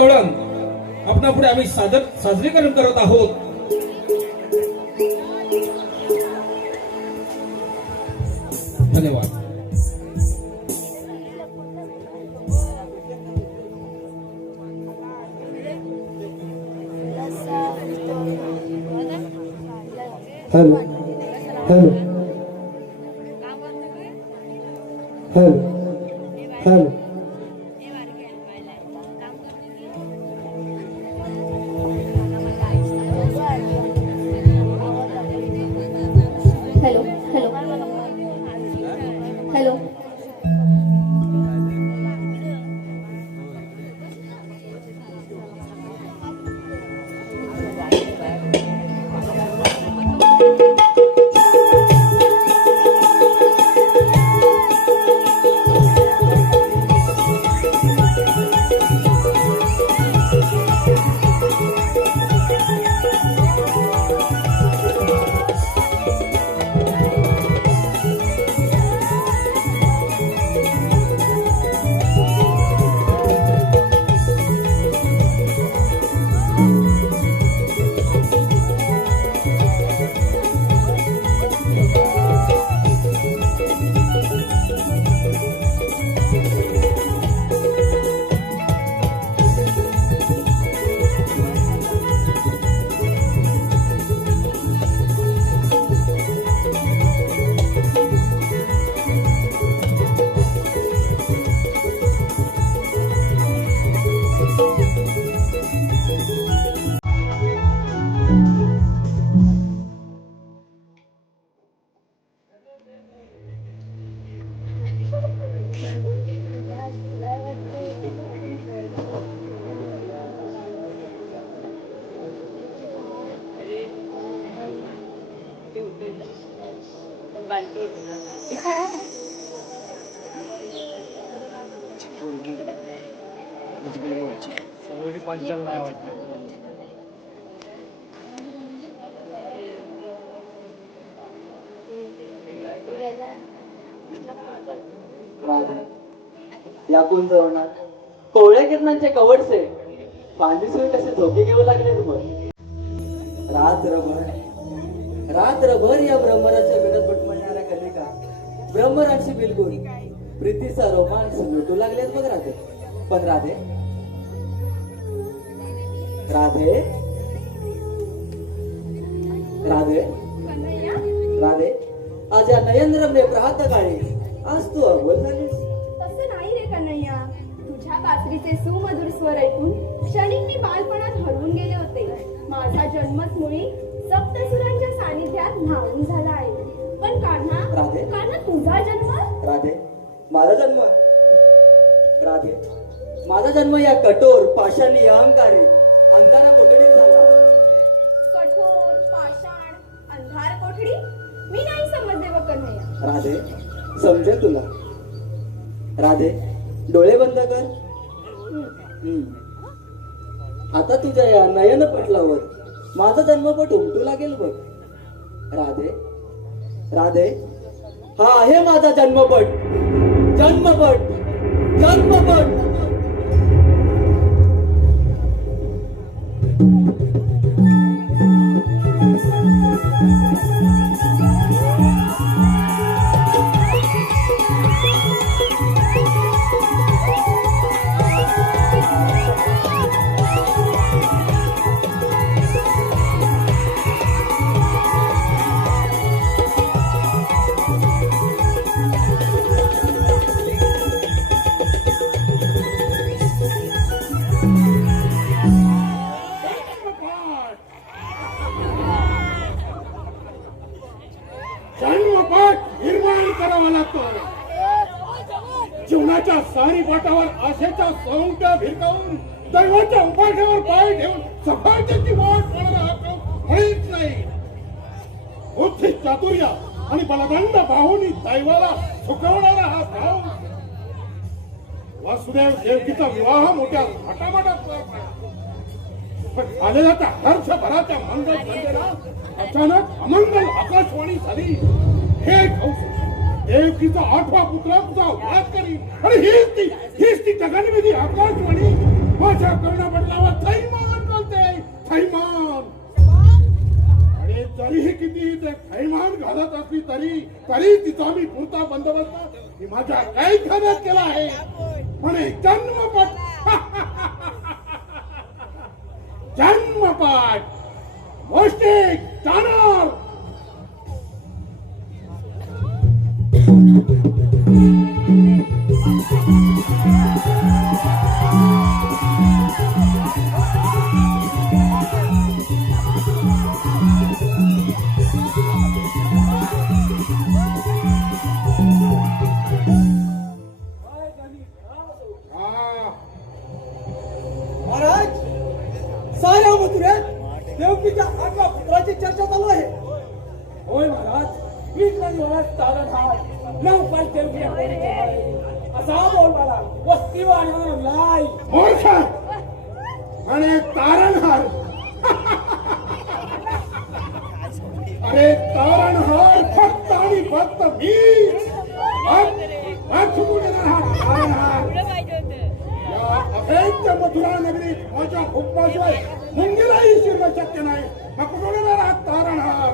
गवळण आपणा पुढे आम्ही सादरीकरण करत आहोत. धन्यवाद. Hello hello hello hello hello hello hello या कुंजवनात कोवळ्या किरणांचे कवडसे पांडीसुई कसे झोके घेऊ लागले मग. रात्रभर या भ्रमराच्या विनत बटमळणाऱ्या कलिका भ्रमरांशी बिलकुल प्रीतीचा रोमांस लुटू लागलेत बघ राधे. पण राधे राधे राधे राधे आज या नयनरम्य प्रहात काळी आज तू अबोल झालीस. तसं नाही रे कन्हैया, तुझ्या बासरीचे सुमधुर स्वर ऐकून क्षणिक मी बालपणात हरवून गेले होते. माझा जन्मच मुळी सप्तसुरांच्या सानिध्यात न्हाऊन झाला आहे. पण कान्हा राधे तुझा जन्म राधे माझा जन्म राधे माझा जन्म या कठोर पाषाणी अहंकारी अंधारा कोठडीत झाला. कठोर पाषाण अंधार कोठडी मी नाही समजले व कन्हैया. राधे समजेल तुला. राधे डोळे बंद कर. आता तुझ्या या नयन पटलावर माझा जन्मपट उमटू लागेल बघ. राधे राधे हा आहे माझा जन्मपट जन्मपट जन्मपट. जीवनाच्या सारी पाटावर आशेच्या सौंट्या भिरकावून दैवाच्या उपाठ्यावर पाय ठेवून सफळतेची वाट पाहणारा हळीच नाही. बुद्धी चातुर्य आणि बलदंड बाहूनी दैवाला सुकवणारा हा भाव. वासुदेव देवकीचा विवाह मोठ्या थाटामाटात पार पडला. पण आलेल्या त्या हर्षभराच्या मंगल संध्येला अचानक अमंगल आकाशवाणी झाली. हे देवकीचा 8वा पुत्र तुझा वाद करी आणि हीच ती जगन्विधी आकाशवाणी माझ्या कर्णावर थैमान. आणि जरीही किती ते थैमान घालत असली तरी तिचा मी पुरता बंदोबस्त ही माझ्या काही खाण्यात केला आहे. म्हणे जन्मपट जन्मपाठ गोष्टी जाणार. महाराज, साऱ्या मथुऱ्यात देवकीच्या 8व्या पुत्राची चर्चा चालू आहे. होय महाराज, वीज महाराज तारणहार लवकर देवकी असा बोल मला वस्ती वाढवलाय. मूर्ख आणि तारणहार. अरे तारणहार फक्त आणि फक्त मी चुकून येणार हा तारणहार. या अभेद्य मथुरा नगरीत माझ्या हुकमाशिवाय मुंगीलाही शिरणं शक्य नाही. हा कुठून येणार हा तारणहार.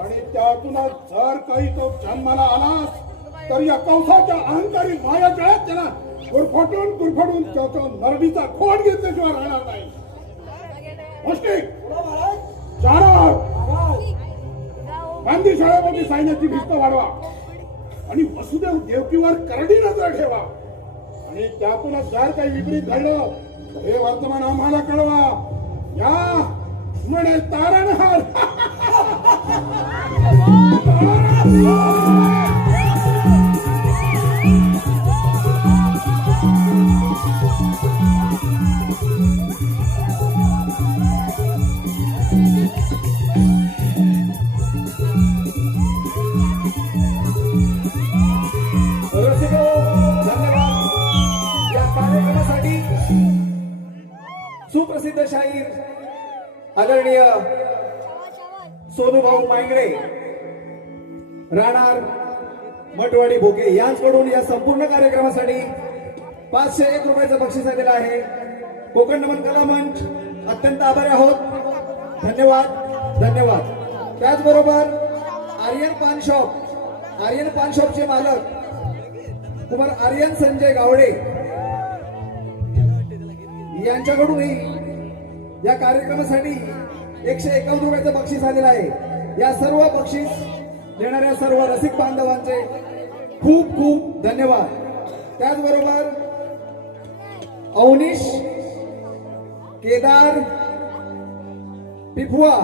आणि त्यातूनच जर काही तो जन्माला आलास तर या कंसाच्या अहंकारी माया जळात त्यांना गुरफटून त्याचा नरडीचा खोड घेतल्याशिवाय राहणार नाही. मुश्किल चारा गांधी शाळेमध्ये सैन्याची भिस्त वाढवा आणि वसुदेव देवकीवर करडी नजर ठेवा. आणि त्यातूनच जर काही विपरीत घडलं तर हे वर्तमान आम्हाला कळवा. या म्हणे तारणहार. रसिको, धन्यवाद. या कार्यक्रमासाठी सुप्रसिद्ध शाहीर आदरणीय सोनूभाऊ मांगडे, राहणार मठवाडी भोके यांच्याकडून या संपूर्ण कार्यक्रमासाठी 501 रुपयाचं बक्षीस आलेलं आहे. कोकण नमन कला मंच अत्यंत आभारी आहोत. धन्यवाद धन्यवाद. त्याचबरोबर आर्यन पान शॉपचे मालक कुमार आर्यन संजय गावडे यांच्याकडूनही या कार्यक्रमासाठी 151 रुपयाचं बक्षीस आलेलं आहे. या सर्व बक्षीस देणाऱ्या सर्व रसिक बांधवांचे खूप खूप धन्यवाद. त्याचबरोबर अवनीश केदार पिफुआ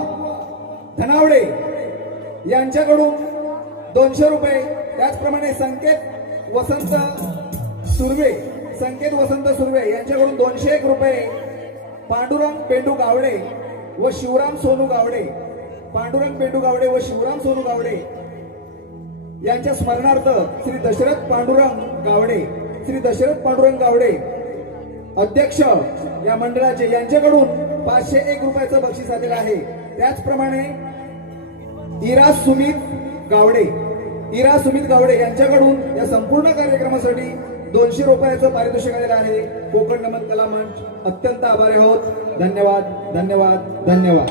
धनावडे यांच्याकडून 200 रुपये. त्याचप्रमाणे संकेत वसंत सुर्वे यांच्याकडून 201 रुपये. पांडुरंग पेंडू गावडे व शिवराम सोनू गावडे यांच्या स्मरणार्थ श्री दशरथ पांडुरंग गावडे अध्यक्ष या मंडळाचे यांच्याकडून 501 रुपयाचं बक्षीस आलेलं आहे. त्याचप्रमाणे इरा सुमित गावडे यांच्याकडून या संपूर्ण कार्यक्रमासाठी 200 रुपयाचं पारितोषिक आलेलं आहे. कोकण नमन कला मंच अत्यंत आभारी आहोत. धन्यवाद धन्यवाद धन्यवाद.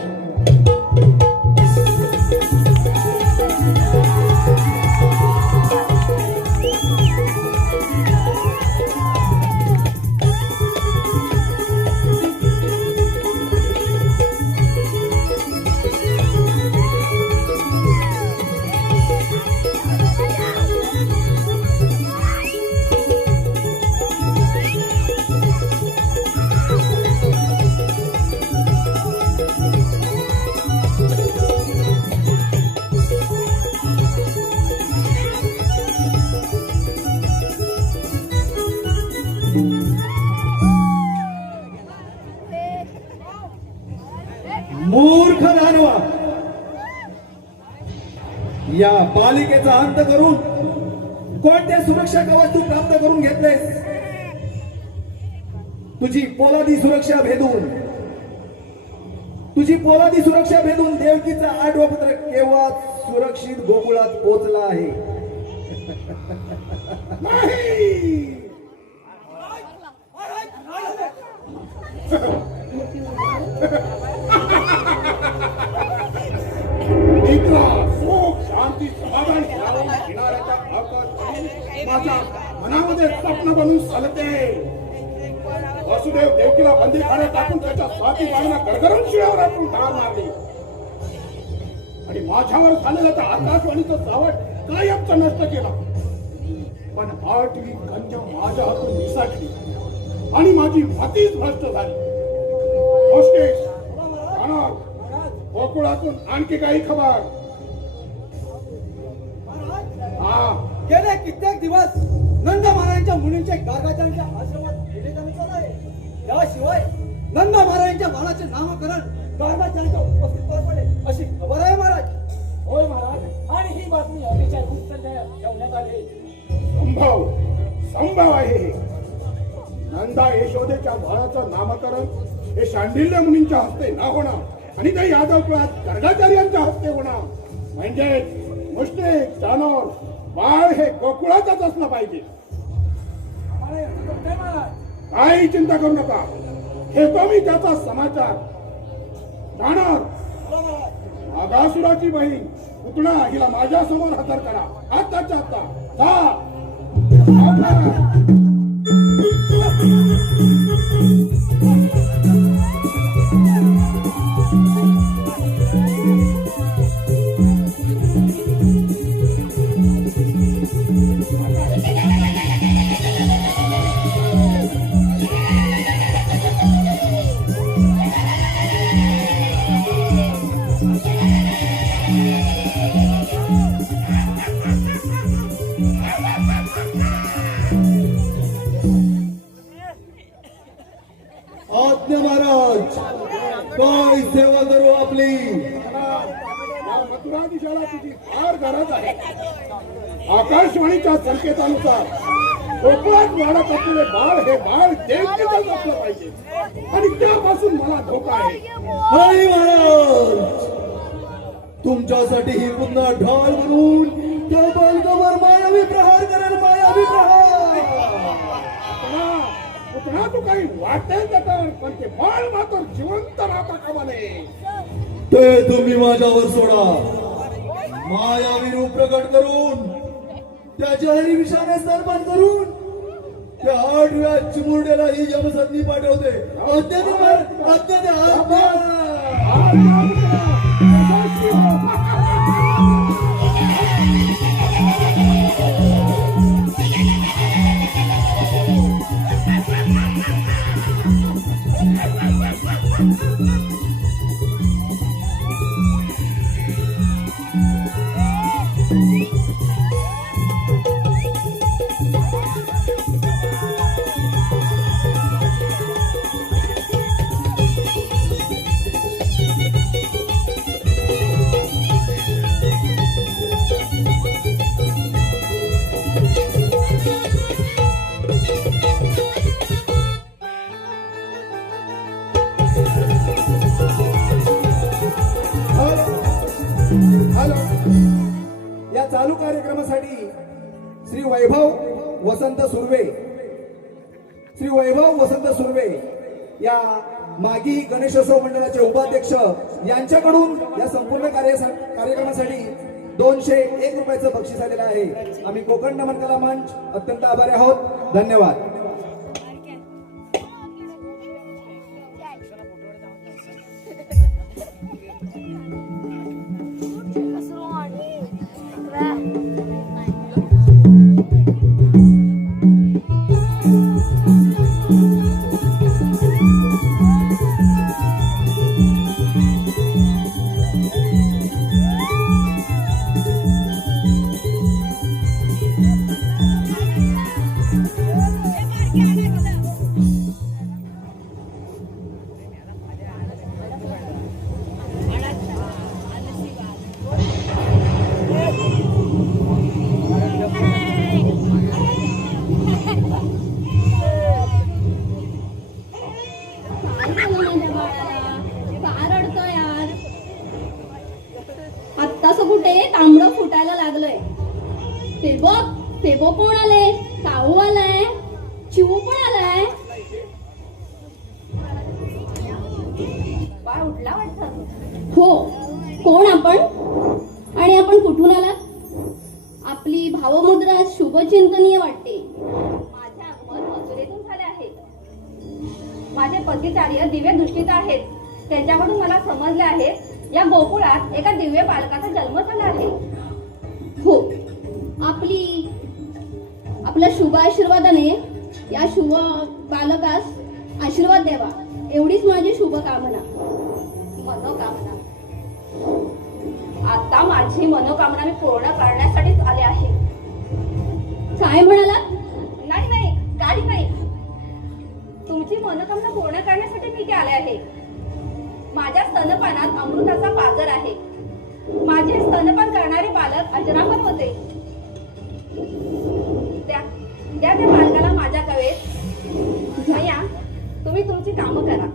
मूर्ख दानवा, या बालिकेचा अंत करून कोणत्या सुरक्षा कवच तू प्राप्त करून घेतलेस? तुझी पोलादी सुरक्षा भेदून देवकीचा 8वं पुत्र केव्हा सुरक्षित गोकुळात पोहोचला आहे. नाही मित्र सुख शांती समाधान घ्यावं घेणाऱ्याच्या आकाशाने माझ्या मनामध्ये स्वप्न बनून चालते. वसुदेव देवकीला बंदीखान्यात टाकून त्याच्या स्वाती बाईंना गरगरून शिळावर आपण ठार मारली आणि माझ्यावर झालेलं त्या आकाशवाणीचं सावट कायमचं नष्ट केलं. पण 8वी कन्या माझ्या हातून निसटली आणि माझी मतीच भ्रष्ट झाली. गोष्टी गोकुळातून आणखी काही खबर? हा, गेले कित्येक दिवस नंद महाराजांच्या मुलींचे गार्गाजांच्या आश्रमात गेले जाणे चालू आहे. याशिवाय नंद महाराजांच्या बाळाचे नामकरण गार्गाजांच्या उपस्थितीवर पडेल अशी खबर आहे महाराज. होय महाराज, आणि ही बातमी अतिशय गुप्त ठेवण्यात आली. संभव आहे हे. नंदा यशोदेच्या बाळाचं नामकरण हे शांडिल्य मुनींच्या हस्ते न होणं आणि ते यादव कुळात गर्गाचार्यांच्या हस्ते होणं म्हणजे मुष्टिक जानोर बाळ हे गोकुळातच असलं पाहिजे. आम्हाला याचं कळतंय महाराज. काही चिंता करू नका, घेतो मी त्याचा समाचार. जानोर, आगासुराची बहीण पुतणा हिला माझ्या समोर हजर करा आताच्या आता. जा. आज्ञा महाराज, काय सेवा करू आपली? या मथुरा दिशाला तुझी फार गरज आहे. आकाशवाणीच्या संकेतानुसार गोकुळात वाढत असलेले बाळ हे बाळ देवकीच असलं पाहिजे आणि त्यापासून मला धोका आहे. नाही महाराज, तुमच्यासाठी ही पुन्हा ढाल बनून त्या बालकावर मायावी प्रहार करेल. मायावी प्रहार. पुतणा तू काही वाटेल तर, पण ते बाळ मात्र जिवंत राहता कामा नये. ते तुम्ही माझ्यावर सोडा. मायावी रूप प्रकट करून त्याच्या हरिविषाने स्तनपान करून त्या 8व्या चिमुरड्याला ही यमसंधी पाठवते. आज्ञा द्या, आज्ञा द्या, आज्ञा. हॅलो. या चालू कार्यक्रमासाठी श्री वैभव वसंत सुर्वे या मागी गणेशोत्सव मंडळाचे उपाध्यक्ष यांच्याकडून या संपूर्ण कार्यक्रमासाठी 201 रुपयाचं बक्षीस आलेलं आहे. आम्ही कोकण नमन कला मंच अत्यंत आभारी आहोत. धन्यवाद. कुठे तांबडं फुटायला लागलंय. फेबो कोण आले? काऊ आलाय, चिवू पण आलाय. गोपाळ उठला वाटतं. हो, कोण आपण आणि आपण कुठून आलात? आपली भावमुद्रा शुभचिंतनीय वाटते. माझे आगमन मथुरेतून झाले आहे. माझे पतिचार्य दिव्य दृष्टीत आहेत. त्यांच्याकडून मला समजले आहे या गोकुळात एका दिव्य बालकाचा जन्म झाला आहे. हो, आपल्या शुभ आशीर्वादाने या शुभ बालकास आशीर्वाद द्यावा एवढीच माझी शुभकामना. मनोकामना. आता माझी मनोकामना मी पूर्ण करण्यासाठीच आले आहे. काय म्हणालात? नाही नाही, काही नाही. तुमची मनोकामना पूर्ण करण्यासाठी मी इथे आले आहे. माझ्या स्तनपानात अमृताचा पाझर आहे. माझे स्तनपान करणारे बालक अजरामर होते. त्या बालकाला माझ्या कवेत भैया तुम्ही तुमची कामं करा.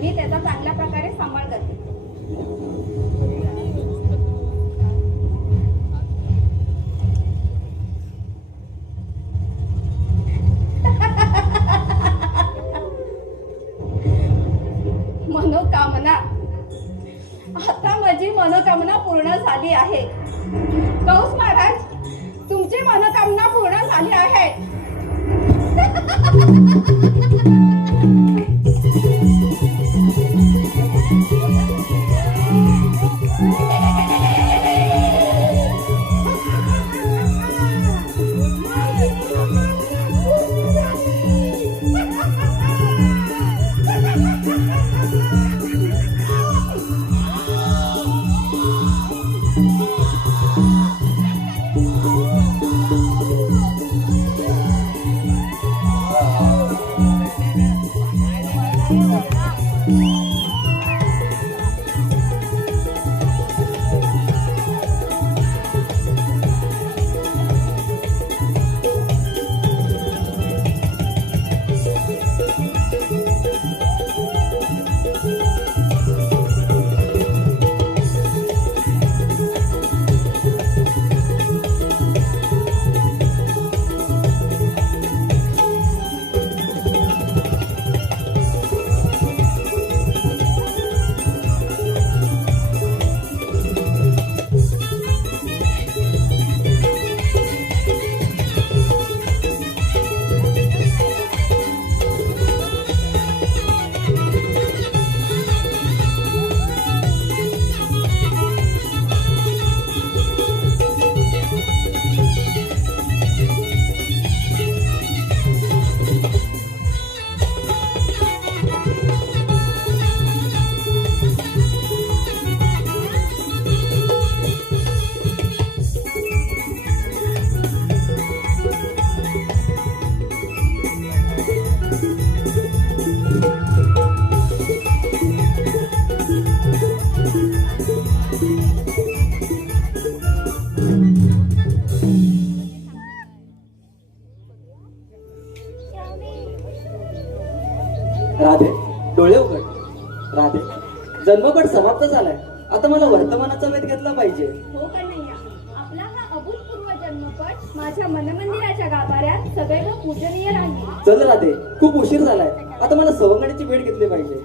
मी त्याचा चांगल्या प्रकारे सांभाळ करते. मनोकामना. आता माझी मनोकामना पूर्ण झाली आहे. कौस महाराज, तुमची मनोकामना पूर्ण झाली आहे. राधे, डोळे उघड. राधे, जन्मपट समाप्त झालाय. आता मला वर्तमानाचा वेध घेतला पाहिजे. हो कन्हैया, आपला हा अभूतपूर्व जन्मपट माझ्या मनमंदिराच्या गाभाऱ्यात सदैव पूजनीय राहील. चल राधे, खूप उशीर झालाय. आता मला सवंगडीची भेट घेतली पाहिजे.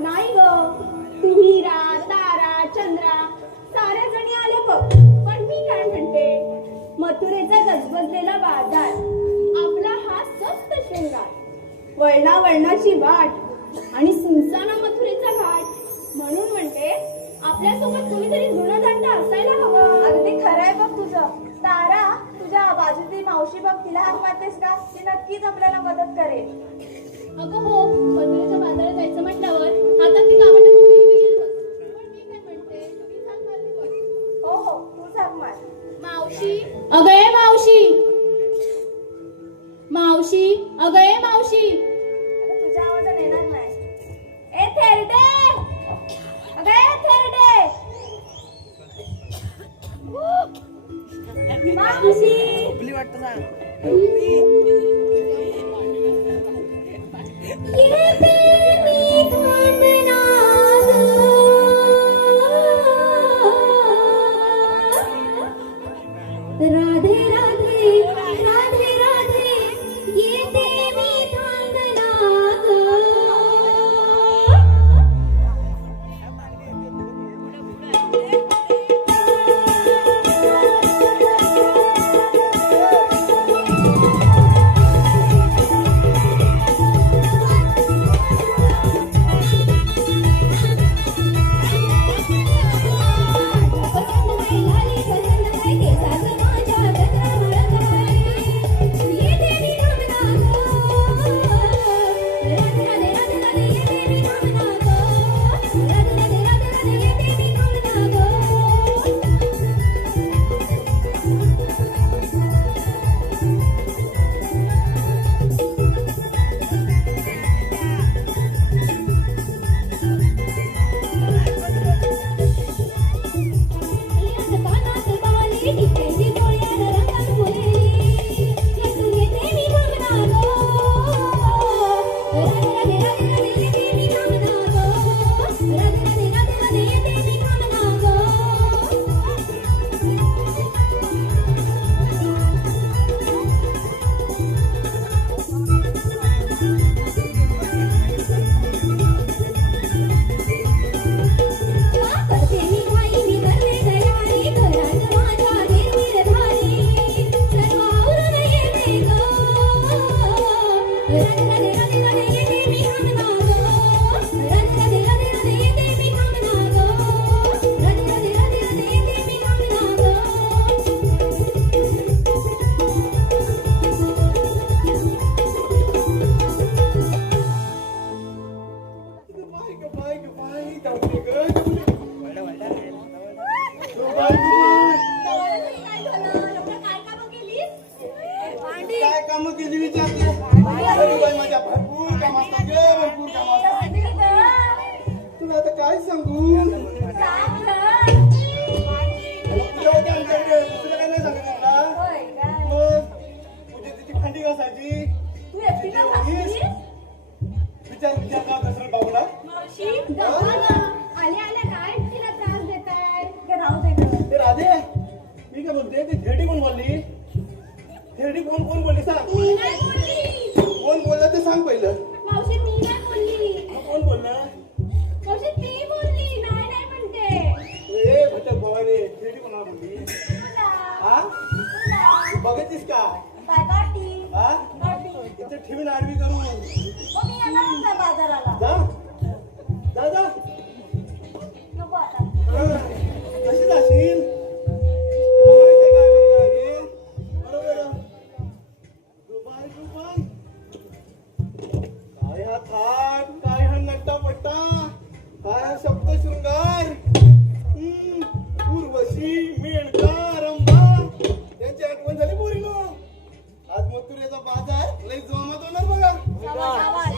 नाही ग, तू हीरा, तारा, चंद्रा साऱ्या जणी आल्या बघ. पण मी काय म्हणते, मथुरेचा गजबजलेला बाजार, आपला हा सप्त शृंगार, वळणा वळणाची वाट आणि सुनसाना मथुरेचा घाट. म्हणून म्हणते आपल्यासोबत कोणीतरी जुनं जाणता असायला हवं. अगदी खरंय बघ तुझं. तारा, तुझ्या बाजूची मावशी बघ, तिला हाक मारतेस का? ती नक्कीच आपल्याला मदत करेल. अगं हो, मथुरेच्या बाजारात जायचं म्हटल्यावर हातात ती कामं टाकून गेली बघ. पण मी काय म्हणते, तुम्ही सांग मारली बघ. हो हो, तू हाक मार. मावशी, अगं ए मावशी, मावशी, अगं ए मावशी. अगं तुझ्या आवाजाने येणार नाही. ए थेरडे, अगं ए थेरडे, मावशी. येते मी थांबणार, राधे राधे राधे राधे, येते मी थांबणार. काय काम केली विचारते? अरे बाई, माझ्या भरपूर काम असतात ग, भरपूर काम असतात. तुला आता काय सांगू? तुला होते आमच्याकडे, दुसरं काय नाही सांगत मला. मग तुझी तिची भांडी घासायची. विचार विचार का कसं बाबूला? आल्या आल्या काय तिला त्रास देताय? ते राधे, मी काय बोलते, ती थेरडी कोण बोलली? थेरडी कोण बोलली सांग. मी नाही बोलली. कोण बोललं ते सांग पहिलं. मावशी मी नाही बोलली. मग कोण बोललं? मावशी ती बोलली. नाही नाही म्हणते. ए भटक भवानी, थेरडी कोणाला बोलली? हा? तू बघतीस का? हा? इथे ठेवीन आडवी करू. बाजाराला जा जा जा. नको आता. कशी जाशील? तुला माहिती आहे काय रे? बरोबर. दुपार. काय हा थाट, काय हा नट्टापट्टा, काय हा सप्तशृंगार. उर्वशी, मेनका, रंभा यांची आठवण झाली पोरीनो. आज मथुरेचा बाजार लई जोमात होणार बघा. आवाज.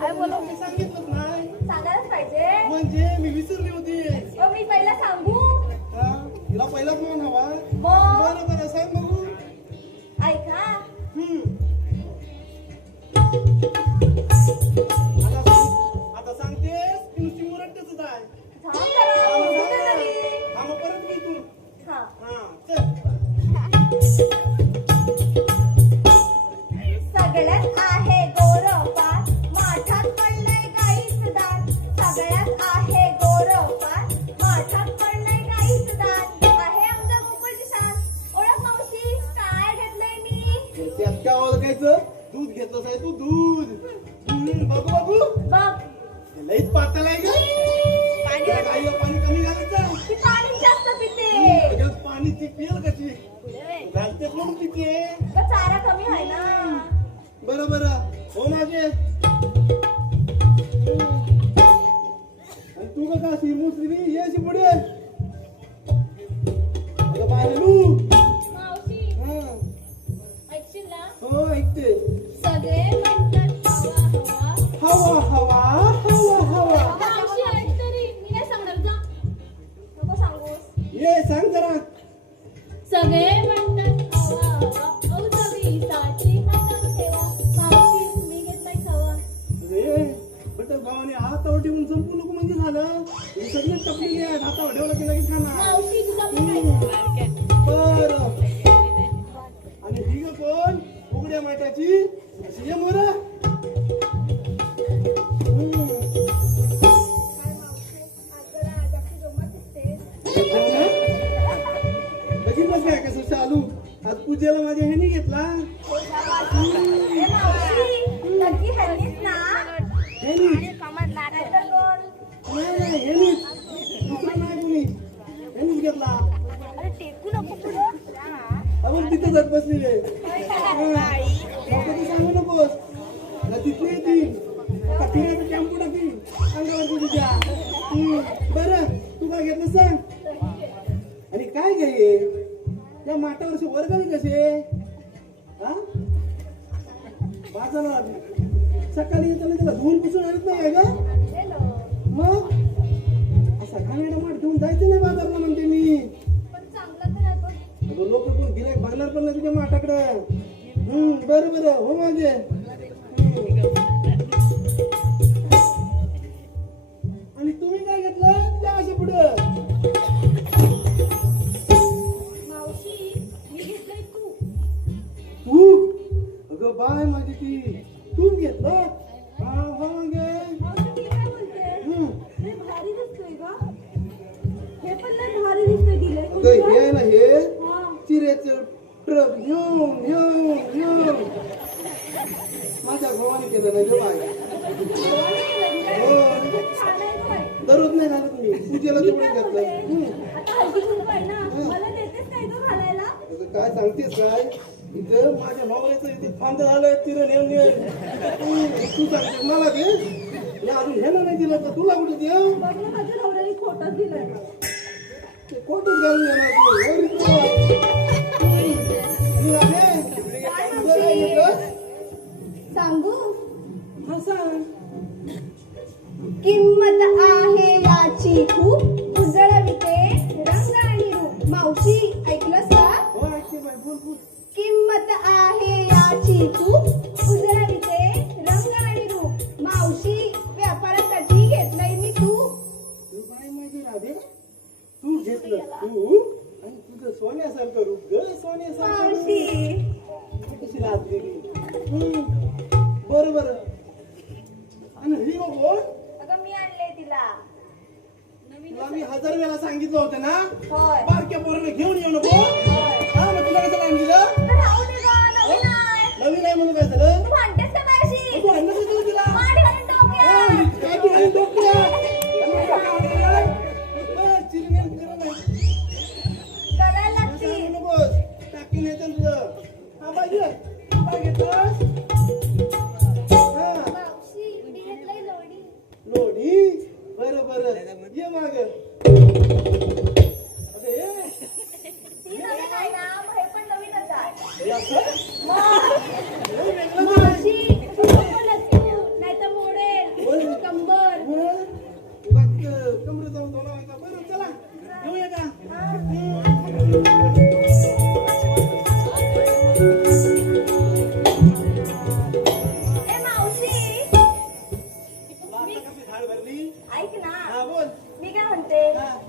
काय बोलू मी सांगितलंच नाही सांगायलाच पाहिजे म्हणजे मी विसरली होती मी पहिला सांगू हा, हिला पहिलाच मान हवा मग बरं बरं सांग बघू ऐका आता सांगतेस की नुसती मुरट्टच आहे थांब जरा, उठते तरी. हा मग परत मी तू हा. हा चल सगळ्यात आहे गोरपान माठात पडलंय गाईच दान सगळ्यात आहे गोरपान माठात पडलंय गाईच दान आहे आमचा गोकुळची शान ओळख मावशी काय घेतलंय मी त्यात काय ओळखायचं दूध घेतलंस आहे तू दूध बघू बघू बघ लईच पातळ आहे ग जरा गाईला पाणी कमी घालायचं ती पाणी जास्त पिते त्याच्यात पाणी ती पियल कशी घालतेस म्हणून पिते का चारा कमी आहे ना बरं बरं हो माझे आणि तू का अशी मुसली ये अशी पुढे अगं बाहेरू मावशी हा ऐकशील ना हो ऐकते सगळे म्हणतात हवा हवा हवा हवा हवा हवा मावशी ऐक तरी मी नाही सांगणार जा नको सांगूस ये सांग जरा सगळे म्हणतात हवा हवा औषधीसाठी हातात ठेवा मावशी मी घेतलाय खवा अरे बट भावाने हातावर ठेवून संपू नको म्हणजे झालं हे सगळे टपलेले आहेत हातावर ठेवलं की लगेच खाणार मावशी तुला पण काय बर आणि ही ग कोण उघड्या माठाची अशी ये मोर काय मावशी आज जरा जास्त गंमत दिसते बघितलंच काय कसं चालू आज पूजेला माझ्या ह्याने घेतला ए मावशी नक्की ह्यांनीच ना ह्यानी नाहीतर कोण नाही ह्यानीच दुसरं नाही कोणी ह्यानीच घेतला अरे टेकू नको पुढं आपण तिथं जात बसलेले कधी सांगू नकोस ना तिथले येतील का फिरायचं टेम्पो टाकील अंगावरती तुझ्या बरं तू काय घेतलं सांग आणि काय घे त्या माठावरचे वर्गाने कसे हा बाजारात सकाळी येताना त्याला धुवून पुसून आणत नाही का मग सकाळी माठ घेऊन जायचं नाही बाजारला म्हणते मी पण चांगलं तर आहे बघ. लोक कोण गिरायक बघणार पण नाही तुझ्या माठाकडं बरं बरं हो माझे आणि तुम्ही काय घेतलं त्या अशा पुढं मावशी मी घेतलंय तू तूप अगं बाय माझी ती तूप घेतलं हा हो मागे मावशी, मी काय बोलते लय भारी दिसतोय का हे पण लय भारी दिसतोय दिलंय अगं हे आहे ना हे हा. चिऱ्याचं ट्रक घेऊन घेऊन घेऊन माझ्या भावाने केलं नाही ग बाय हो छान आहे बाई. दररोज नाही घालत मी पूजेला मी तेवढं काय घेतलं बोलते, आता हळदी कुंकू आहे ना मला देतेस काय तो घालायला अगं काय सांगतेस काय इथं माझ्या नवऱ्याचं इथे फांद झालंय तिला नेऊन तू सांगते मला दे मी अजून ह्यानं नाही दिलं तर तुला कुठे देऊ बघ ना माझ्या नवऱ्याने खोटच दिलाय ते कोणतंच घालून देणार तू. एवढी तुला. मी आहे. तुला काय घेतलं? सांगू हा सांग किंमत आहे याची खूप उजळविते रंग आणि रूप मावशी ऐकलंस का हो ऐकते बाई बोल बोल किंमत आहे याची खूप उजळविते रंग आणि रूप मावशी व्यापारासाठी घेतलंय मी तूप तू काय माझी राधे तू घेतलं तू आणि तुझं सोन्यासारखं रूप ग सोन्यासारखं रूप. मावशी कशी लाजलेली बरं बरं आणि ही मग बोल अगं मी आणले तिला तुला मी 1000 वेळा सांगितलं होतं ना होय बारक्या पोराने घेऊन येऊ नको हा मग तुला कसं आणलं तर राहू दे गं, नवीन आहे. नवीन आहे म्हणून काय झालं तू भांडतेस का माझ्याशी तू आणलं का तुला तिला मांडी घालून डोक्यात. काय तू आणि डोक्यात? बस, चिरमिर करू नये. करायला सांगू लागती नकोस. टाकीन येतं तुझं. हा, बाई, ये. तू काय घेतलंस? हा, मावशी मी घेतलंय लोणी लोणी? बरं, बरं. ये मागं. अगं, ये. ती नवीन आहे ना मग हे पण नवीनच आहे हे असं? मग हे वेगळंच आहे. मावशी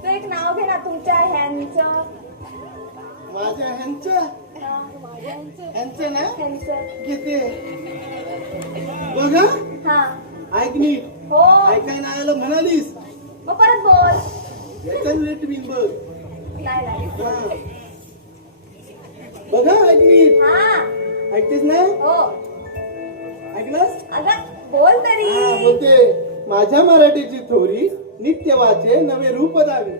तू एक नाव घे ना तुमच्या ह्यांचं. माझ्या ह्यांचं ह्यांचं ना ह्यांचं. किती बघा हा. ऐक नीट. हो. ऐकाय नाही आलं म्हणालीस मग परत बोल. याच्या रेट बिन बघ. नाही नाही. हा. बघा ऐक नीट. हा. ऐकतेस ना हो. ऐकलंस अगं बोल तरी. हा, बोलते माझ्या मराठीची थोरी नित्य वाचे नवे रूप दावी.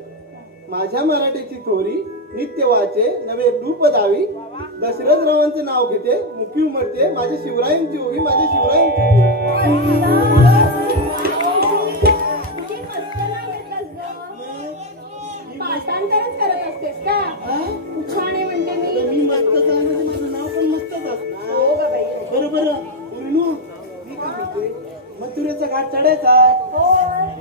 माझ्या मराठीची थोरी नित्य वाचे नवे रूप दावी. दशरथ रावांचं नाव घेते मुखी उमरते माझ्या शिवरायांची उभी माझ्या शिवरायांची उभी. किती मस्त नाव घेतलंस गं. पाठांतरच करत असतेस का? हा? छान आहे म्हणते तर मी. मी मस्तच आहे म्हणजे माझं नाव पण मस्तच असणार. हो ग बाई. बरोबर विनू मी काय म्हणते मथुरेचा घाट चढायचा हो.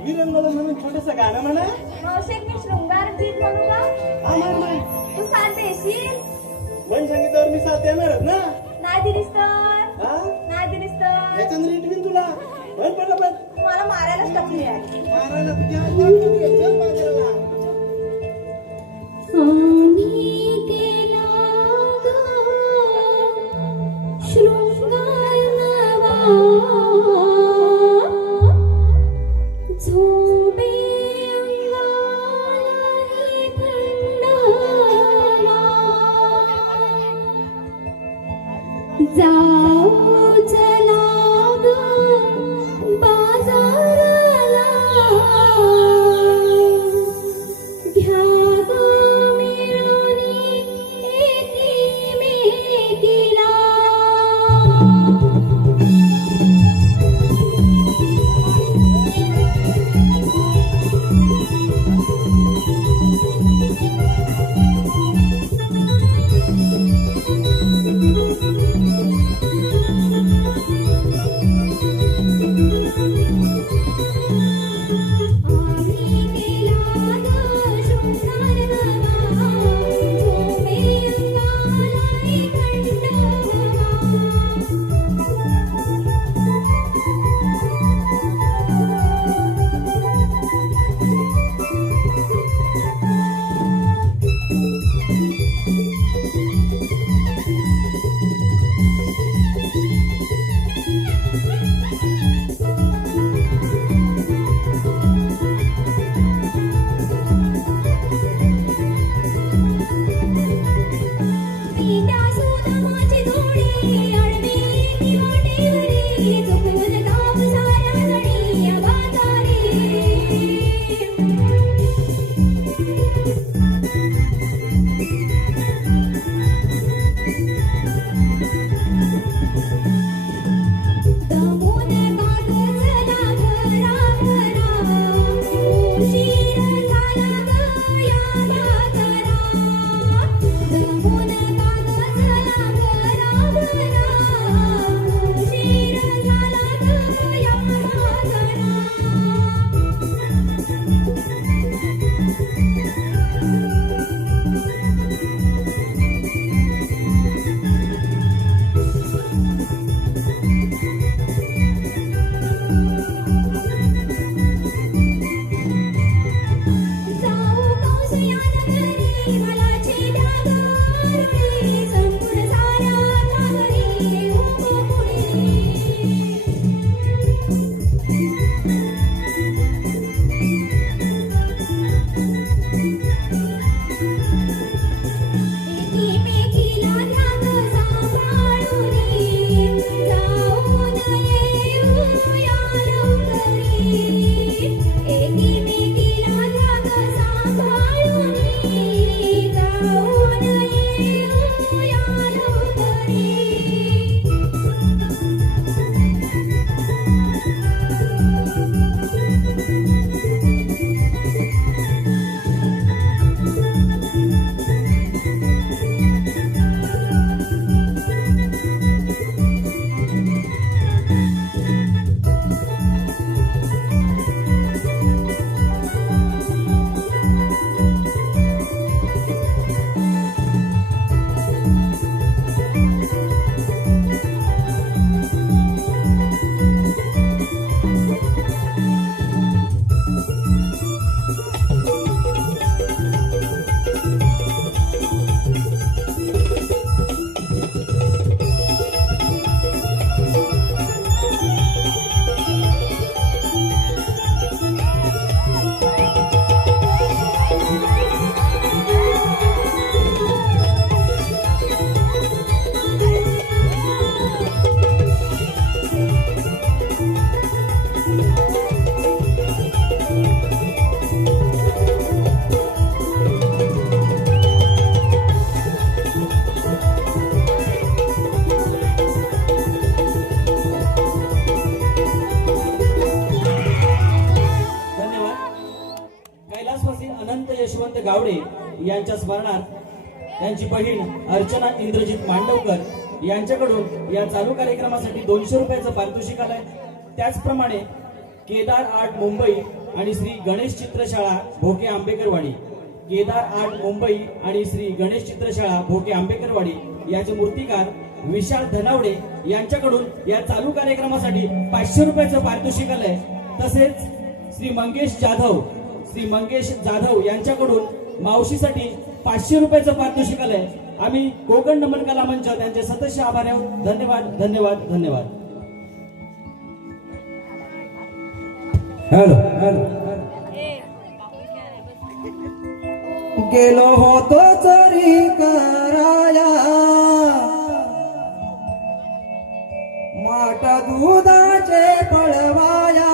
विरंगला म्हणून छोटस गाणं म्हणा. मावशी एक मी शृंगार गीत म्हणू का? हा म्हण तू साथ देशील? म्हण सांगितल्यावर मी साथ देणारच ना. नाही दिलीस तर? हा नाही दिलीस तर? याच्यानं रेट बिन तुला म्हण पडलं पण तू मला मारायलाच टपली आहे. मारायला तुझ्या आईला चल बाजाराला. आम्ही केला ग शृंगार नवा झोंबे अंगालाही थंडवा जाऊ चला ग बाजाराला गावडे यांच्या स्मरणार्थ त्यांची बहीण अर्चना इंद्रजित मांडवकर यांच्याकडून या चालू कार्यक्रमासाठी 200 रुपयाचं पारितोषिक आलंय. त्याचप्रमाणे केदार आर्ट मुंबई आणि श्री गणेश चित्रशाळा भोके आंबेकरवाडी, केदार आर्ट मुंबई आणि श्री गणेश चित्रशाळा भोके आंबेकरवाडी याचे मूर्तिकार विशाल धनावडे यांच्याकडून या चालू कार्यक्रमासाठी 500 रुपयाचं पारितोषिक आलंय. तसेच श्री मंगेश जाधव यांच्याकडून मावशीसाठी 500 रुपयाचं पारितोषिक आलंय. आम्ही कोकण नमन कला मंच त्यांचे सततचे आभारी आहोत. धन्यवाद धन्यवाद धन्यवाद. गेलो होतो चोरी कराया माठ दुधाचे पळवाया,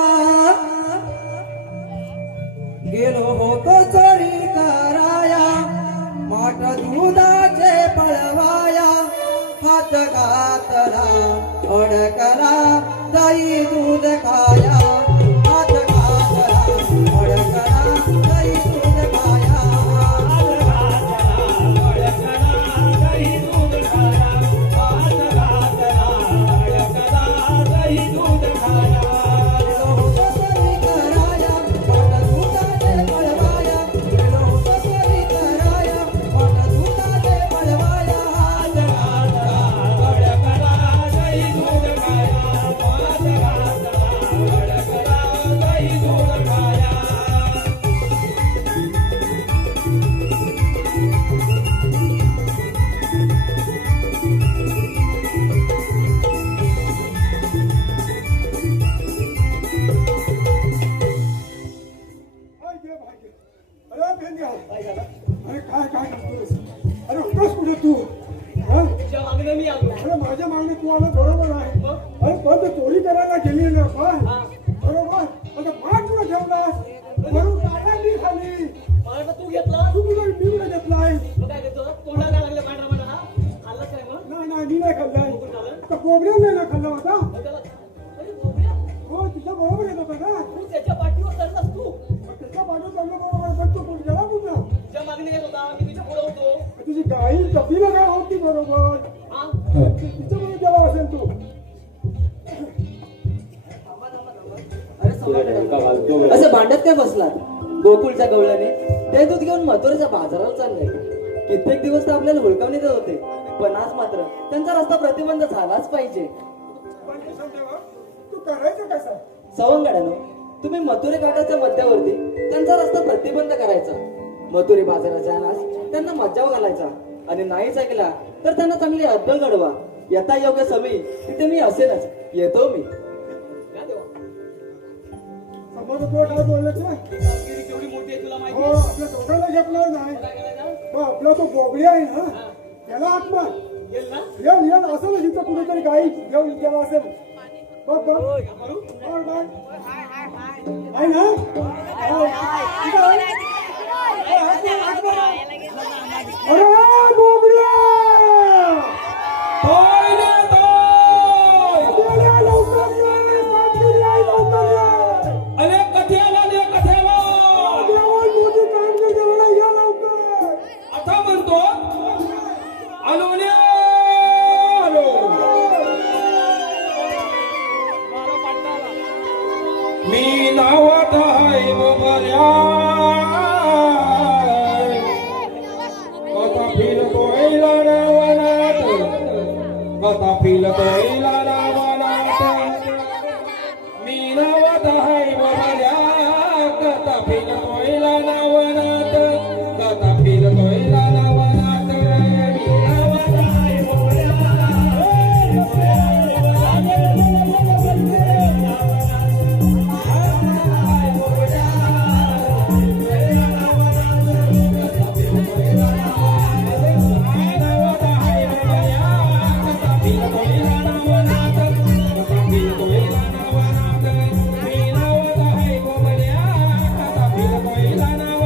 गेलो होतो चोरी कराया माठ दुधाचे पळवाया, हात घातला अडकला दही दूध खाया, हात घातला अडकला दही दूध खाया. अरे काय काय करतोस? अरे होतास कुठे तू? हा? तुझ्या मागणं मी आलो. अरे माझ्या मागणे तू आलं बरोबर आहे. अरे पण तू चोरी करायला गेली ना पण बरोबर. आता माग तुला ठेवलास म्हणून काढा मी खाली. मला तू घेतला. तू कुठे मी कुठे घेतलाय? मग काय देतो? तोंडाला काय लागलं पांढरा पांढरा? खाल्लाच काय मग? नाही नाही मी नाही खाल्लाय. कोण खाल्लं? आता कोबड्या नाही ना खाल्ला होता. मग त्याला अरे बोबड्या, हो तुझ्या बरोबर येत होता ना. तू त्याच्या पाठीवर चढलास तू. त्याच्या बाजू चाललो बरोबर पण तू कुठे गेला कुठं? तुझ्या मागणी घेत होता. मी तुझ्या पुढे होतो. तुझी गाई कपिला काय होती बरोबर. हा? तिच्या बरोबर गेला असेल तू. असं भांडत काय बसलात गोकुळच्या गवळ्याने? ते दूध घेऊन मथुरेच्या बाजाराला चाललंय. कित्येक दिवस तर आपल्याला हुडकावणी देत होते, पण आज मात्र त्यांचा रस्ता प्रतिबंध झालाच पाहिजे. पण तू संदेवा, तू करायचं कसं? सवंगड्यानो, तुम्ही मथुरे घाटाच्या मध्यावरती त्यांचा रस्ता प्रतिबंध करायचा. मथुरे बाजाराच्या आणास त्यांना मज्जाव घालायचा आणि नाहीच ऐकला तर त्यांना चांगली अद्दल घडवा. यथा योग्य समय तिथे मी असेनच. येतो मी. काय देवा? समोर तुला काय बोलायचं? कामगिरी केवढी मोठी आहे तुला माहिती हो आहे? आपल्या दोघांना घेतलं नाही. काय करायचं? मग आपला तो बोबडी आहे ना त्याला आत्मा गेल ना? येल असेल ना तिथं कुठेतरी गाई घेऊन गेला असेल. बघ बघ करू? बघ बघ आहे ना. हो. तिथं आहे. अरे बोबड्या लवकर ये, कामगिरी आहे, लवकर ये. अरे कथेला दे कथेला देवाला मोठी कामगिरी केलेलं आहे, ये लवकर. आता म्हणतो आलो ने आलो. मी नावात आहे बबऱ्या कथा फिरतोयला नावनात, कथा फिरतोयला नावनात. मी नावात आहे बबऱ्या कथा फिरतोयला नावनात, कथा फिरतोयला नावनात. मी नावात आहे बबऱ्या Thank you.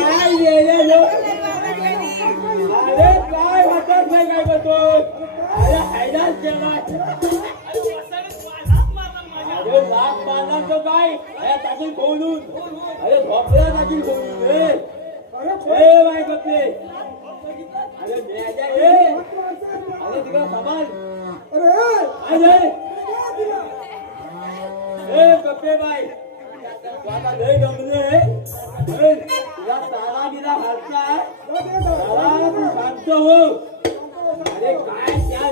काय गेले लोक? अरे काय वाटत नाही काय करतोय? अरे हैराण केला. अरे लाख मारला तो काय? अरे टाकीन खोलून. अरे झोपला टाकीन खोलून. ए बाय कपले. अरे मेल्या ए. अरे तिकडे सामान. अरे ए कपले बाय. आता लय गमले. तुला तारा बिला हातचा. तारा तू शांत हो. अरे काय त्या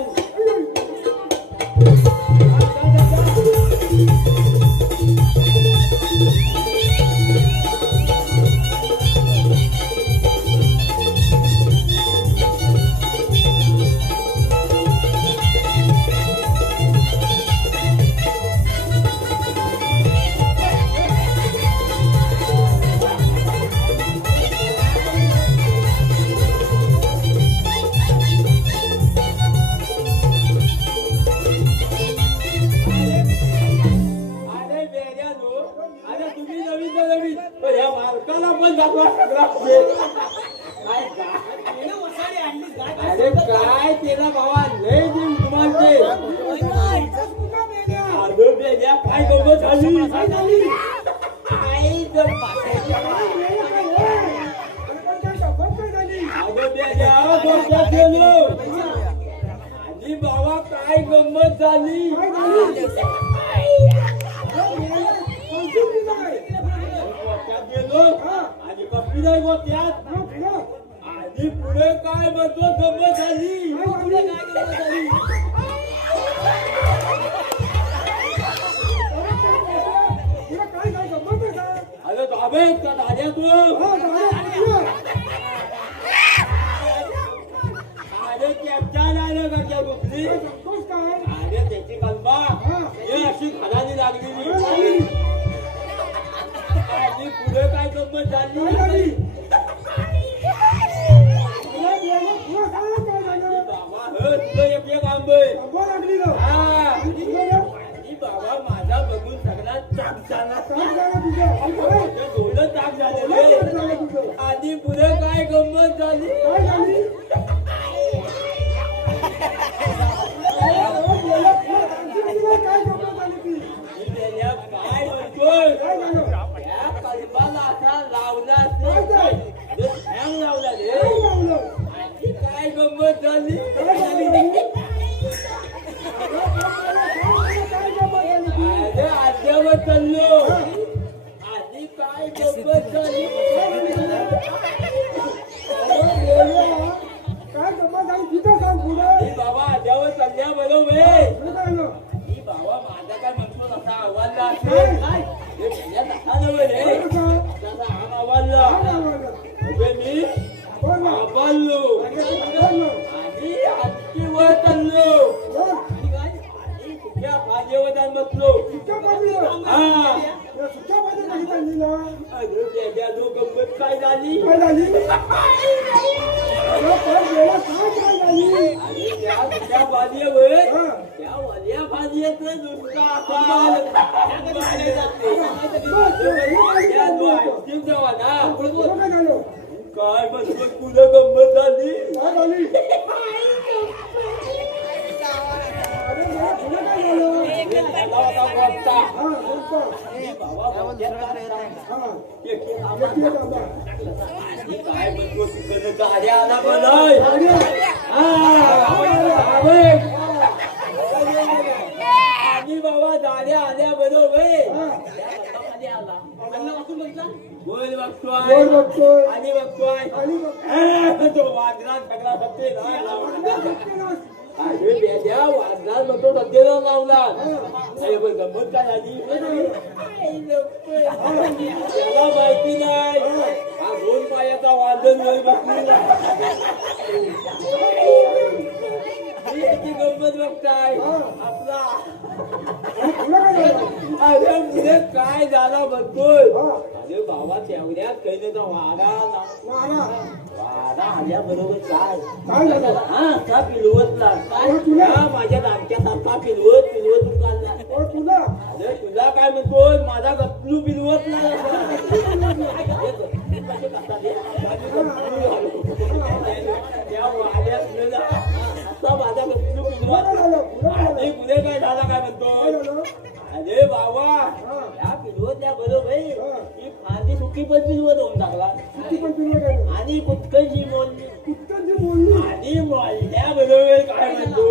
अरे काय केला बाबा लय दिन तुम्हाला अरे बेड्या काय गंमत झाली काय जर अरे बेड्या बोलतात गेलो आणि बाबा काय गंमत झाली गेलो आणि कपी नाही गोत्यात आणि पुढे काय म्हणतो गंमत झाली पुढे काय गंमत झाली अरे बाबे का दाद्या तू अरे कॅप्टन आलं का त्या गोष्टी अरे त्याची कल्पा हे अशी खराली लागलेली आणि पुढे काय गंमत झाली बाबा माझा बघून सगळा चाक झाला दोन चाक झालेले आधी पुढे काय गंमत झाली काय म्हणतोय त्या कल्पाला असा लावला लावला रे काय गंमत झाली अरे आद्यावर चाललो आधी काय गंमत झाली बाबा आद्यावर चालल्या बरोबर ही बाबा माझा काय म्हणतो तसा आवाजला असेल तसा नव्हे तसा हा आवाजला मी आवाजलो आणि आजकीवर चाललो सुक्या भाजीवर बसलो गंमत काय झाली त्या भाजीवर त्या वल्या भाजीत नुसता काय बसलो तुझं गंमत झाली काय म्हणतो तिकडे गाड्या आला बनाय आणि बाबा गाड्या आल्या बरोबर बोल बघतोय आणि बघतोय तो वाजला सगळा सत्य अरे बेड्या वाजला म्हणतो सध्याला लावला गंमत काय झाली त्याला माहिती नाही हा 2 पायाचा वादन वय बसलेला किती गंमत बघताय आपला अरे पुढे काय झाला बघतोय अरे बाबा तेवढ्यात काही वारा आल्या बरोबर काय झालं हा त्या पिलवतला काय माझ्या दामच्या सारखा पिलवत काढला अरे तुला काय म्हणतो माझा गपलू पिलवत नाही बाबा या पिलवतल्या बरोबर ही फांदी सुकी पण पिलवत होऊन टाकला आणि कुटकनची मोडली आणि मोडल्या बरोबर काय म्हणतो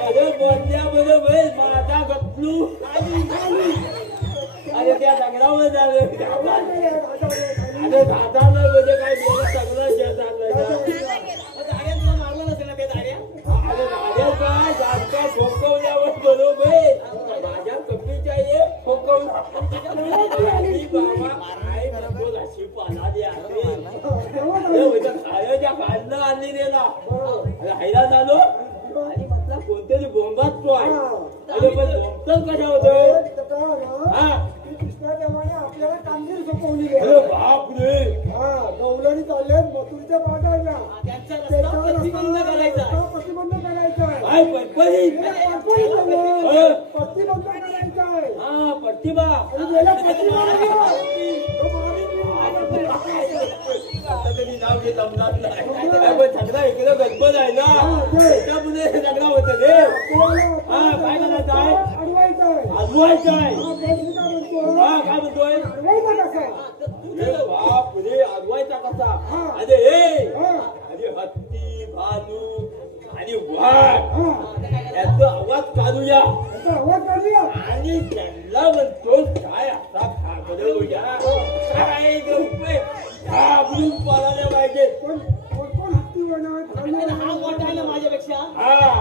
अरे बोलल्या बरोबर माझा गपलू अरे त्या दगडावर झालं अरे दादाला म्हणजे काय गेलं सगळं शेत मारलं नसेल ना ते दाड्या अरे दाड्या काय जास्त ठोकवल्यावर बरोबर माझ्या कपीच्या ये ठोकवला बाबा काय म्हणतो अशी पाला द्या खायच्या खायला आणली गेला अरे हैरा झालो आणि म्हटलं कोणतरी बोंबात तो आहे अरे पण बोंबतच कशा होतं हा आपल्याला कामगिरी सोपवली अरे बाप रे गवलणी चालले मथुरीच्या बाजारला त्यांचा रस्ता प्रतिबंध करायचा प्रतिबंध करायचा आहे काय पटपरी प्रतिबंध करायचा आहे हा प्रतिभा आता तरी नाव घेत जमणार नाही पण सगळा इकडे गणपत आहे ना त्यामुळे सगळा होत रे हा काय करायचं आहे अजवायचं आहे हा काय म्हणतोय बाप रे अजवायचा कसा अरे अरे हत्ती भालू आणि वाघ याचा आवाज काढूया आणि त्यांना म्हणतो काय असा खाकड्या काय घाबरून पळायला पाहिजे हा मोठा आहे ना माझ्यापेक्षा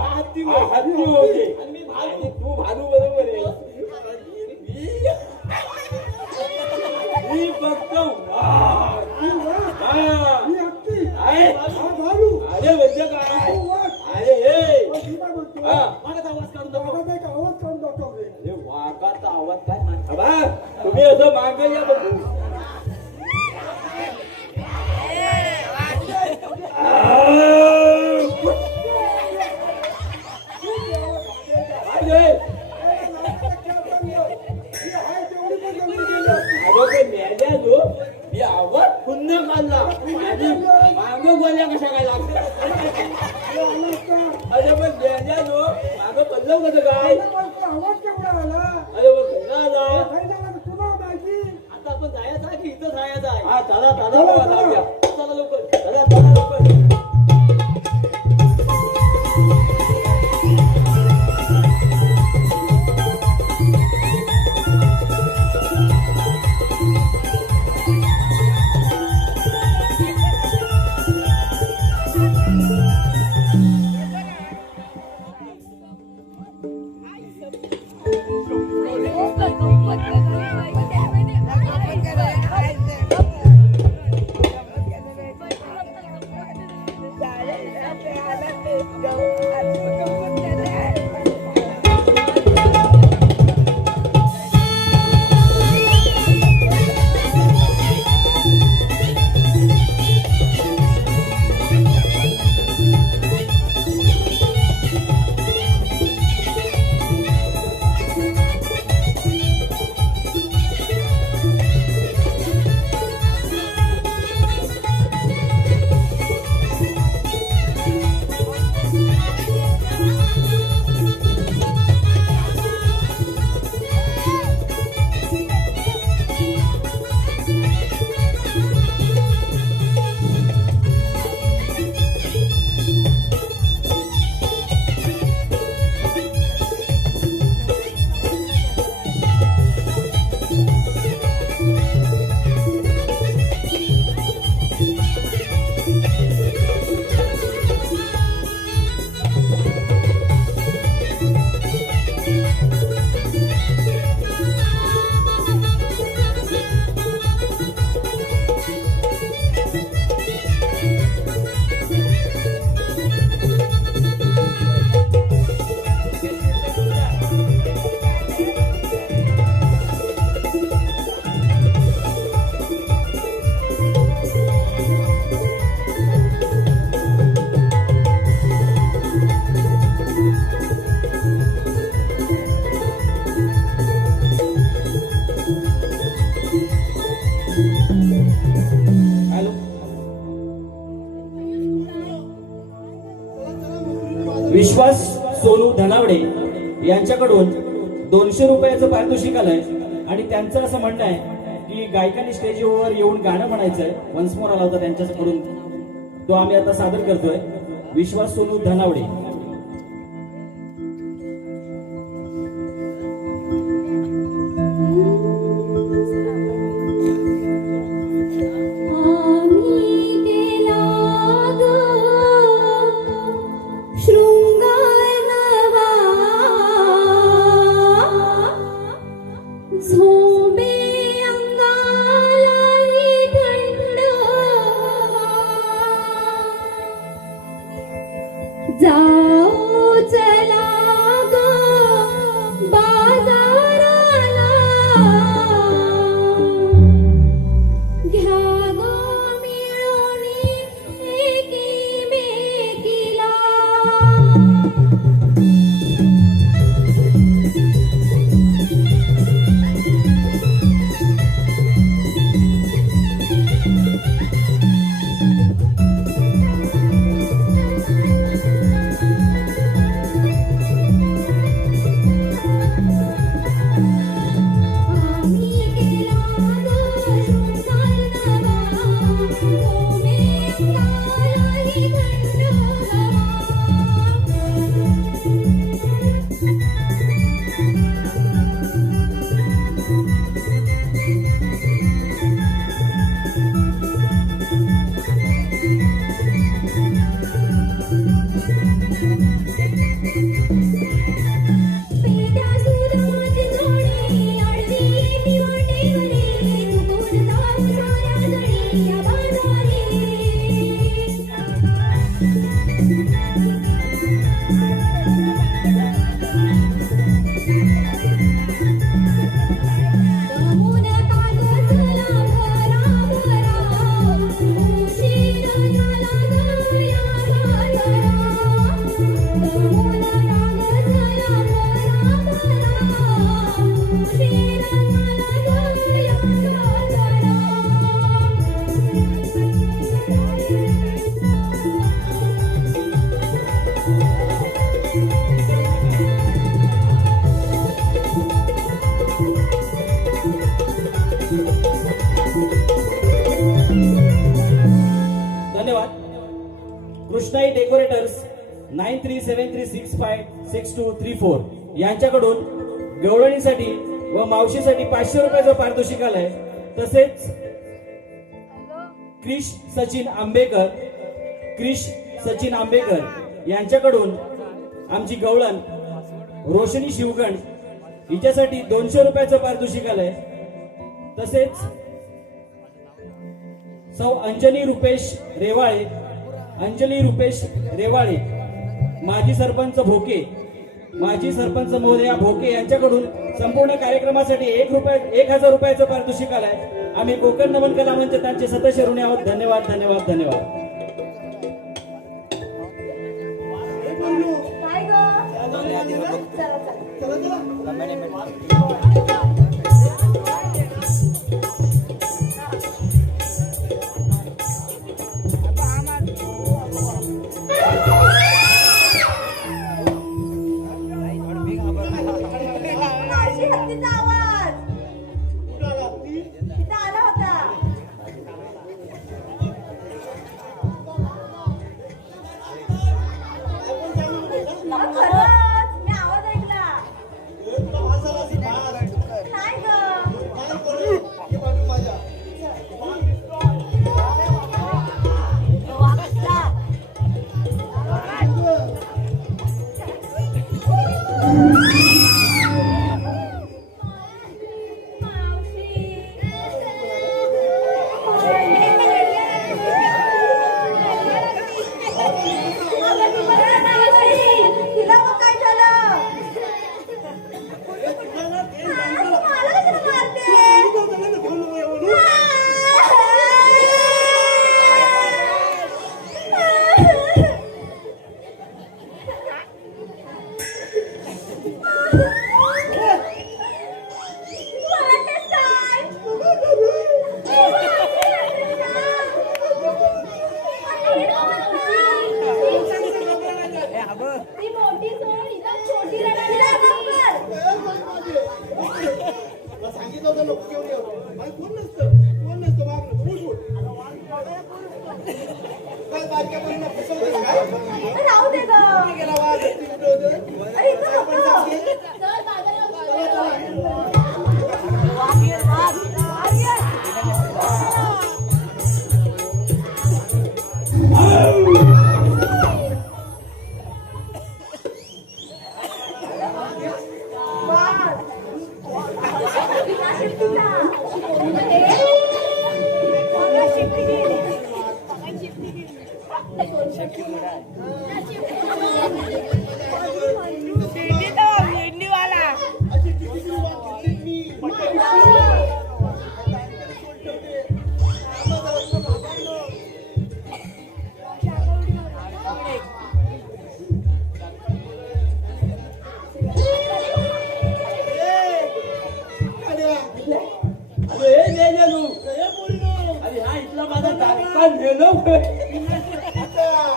हत्ती होते आणि तू भालू बरोबर आहे मी फक्त अरे म्हणजे काय अरे हे आवाज काढून दाखव अरे वाघाचा आवाज काय तुम्ही असं मागे या बघू मी आवाज पुन्हा काढला आणि मागे बोलल्या कशा काय लागल्या अरे पण मेल्या जो मागं पडलं कसं काय अरे मग घरा आला आता आपण जायचं आहे की इथं जायचं आहे हा चला बाबा जाऊया चला लवकर चला लवकर विश्वास सोनू धनावडे यांच्याकडून 200 रुपयाचं पारितोषिक आलंय आणि त्यांचं असं म्हणणं आहे की गायकांनी स्टेजवर येऊन गाणं म्हणायचंय. वन्स मोर आला होता त्यांच्याकडून, तो आम्ही आता सादर करतोय. विश्वास सोनू धनावडे. आम्ही केला ग शृंगार नवा, झोंबे अंगालाही थंडवा, जाऊ चला ग बाजाराला, घ्या गो मिळून एकीमेकीला. आम्ही केला ग शृंगार नवा, झोंबे अंगालाही थंडवा. पेट्या सुराची जोडी आडवी येती वाटेवरी, चुकून जाऊ साऱ्या जणी या बाजारी. दमून ताग चला भरा भरा, उशीर झाला ग या बाजारा. दमून ताग चला भरा भरा, उशीर झाला ग या बाजारा. धन्यवाद. कृष्णाई डेकोरेटर्स 9373656234 यांच्याकडून गवळणीसाठी व मावशीसाठी 500 रुपयाचं पारितोषिक आलंय. तसेच क्रिश सचिन आंबेकर यांच्याकडून आमची गवळण रोशनी शिवगण हिच्यासाठी 200 रुपयाचं पारितोषिक आलंय. तसेच सौ अंजली रुपेश रेवाळे माजी सरपंच महोदया भोके यांच्याकडून संपूर्ण कार्यक्रमासाठी 1000 रुपयाचं पारितोषिक आलंय. आम्ही कोकण नमन कला मंच त्यांचे सदस्य ऋणी आहोत. धन्यवाद धन्यवाद धन्यवाद. काय ग चला चला. मावशी, हत्तीचा आवाज तिथं आला होता. खरंच मी आवाज ऐकला. राहू दे ग अरे इथं नको. चल बाजारात अरे नेलो अरे हा इथला माझा दाखला नेलो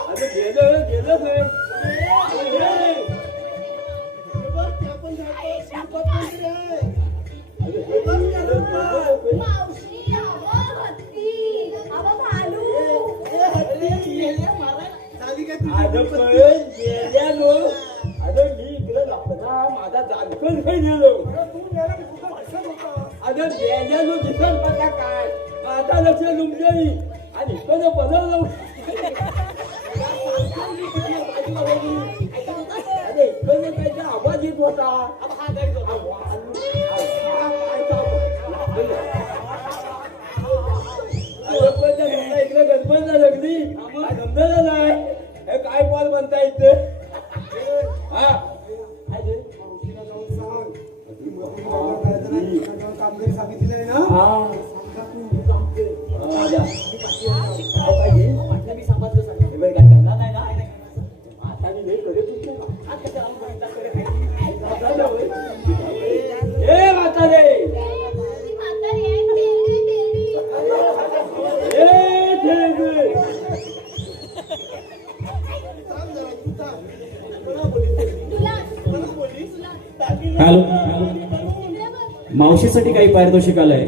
अरे गेलो मावशी आवा भक्ती आवा भालू अगं पण गेल्यालो अगं मी इकडे लागला माझा दाखल काही नेलो अगं गेल्यालो दिसत पडला काय माझा लक्ष तुमच्याही आणि इकडे बनवलं अरे इकडे काहीचा आवाज येत होता इकडे गणपत लागली समजा नाही हे काय बॉल म्हणता इथं हा कामगिरी सांगितलेलं आहे ना. ती म्हातारी आहे तेरडी. तुला हॅलो इकडे बघ. मावशीसाठी काही पारितोषिक आलंय.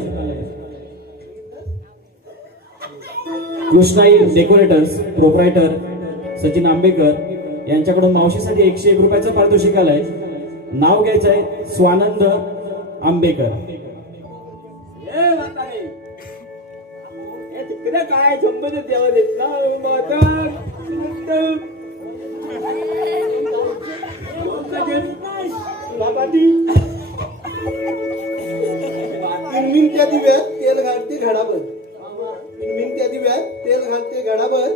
कृष्णाई डेकोरेटर्स प्रोप्रायटर सचिन आंबेकर यांच्याकडून मावशीसाठी 101 रुपयाचं पारितोषिक आलंय. नाव घ्यायचं आहे स्वानंद आंबेकर. तिकडे काय संबंध देवा देत ना इनमिन त्या दिव्यात तेल घालते घडाभर. इनमिन त्या दिव्यात तेल घालते घडाभर.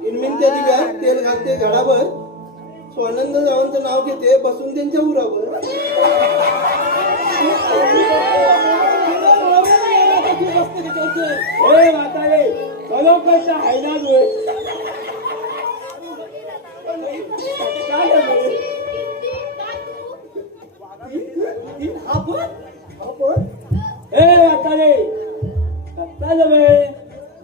इनमिन त्या दिव्यात तेल घालते घडाभर. स्वानंद जावांचं नाव घेते बसून त्यांच्या उरावर. हे म्हातारे खरोखरचा हायनाच होय काय झालं? हे म्हातारे चाललं बे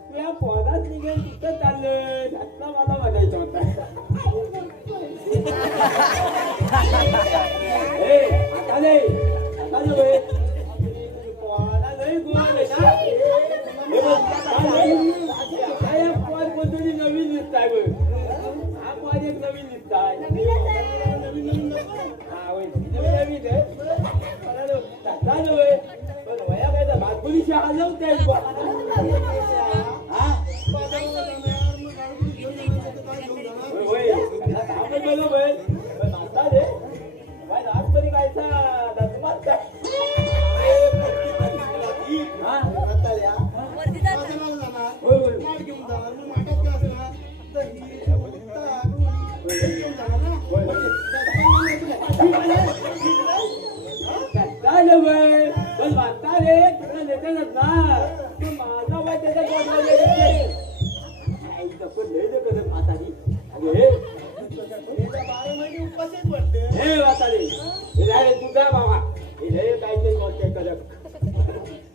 तुझ्या पोरात निघेल तिथं चाललं आता मला म्हणायचं होता हे आता नाही चाललं बे पोरा लई गोड आहे ना हे बघ, काय या पोर कोणतरी नवीन दिसताय बघ हा पोर एक नवीन दिसताय हा होय नवीन आहे चालू होय पण वया काय तर भातपुरीशी हलवते हा होय आपण बरोबर पण आता रे काय राजपरी कायचा दसमात काय हा होय होय चालू होय पण आता रे तुला देतातच ना तू माझा वाय त्याचा हे वातारी तू काय बाबा हे काहीतरी कॉन्टॅक्ट करत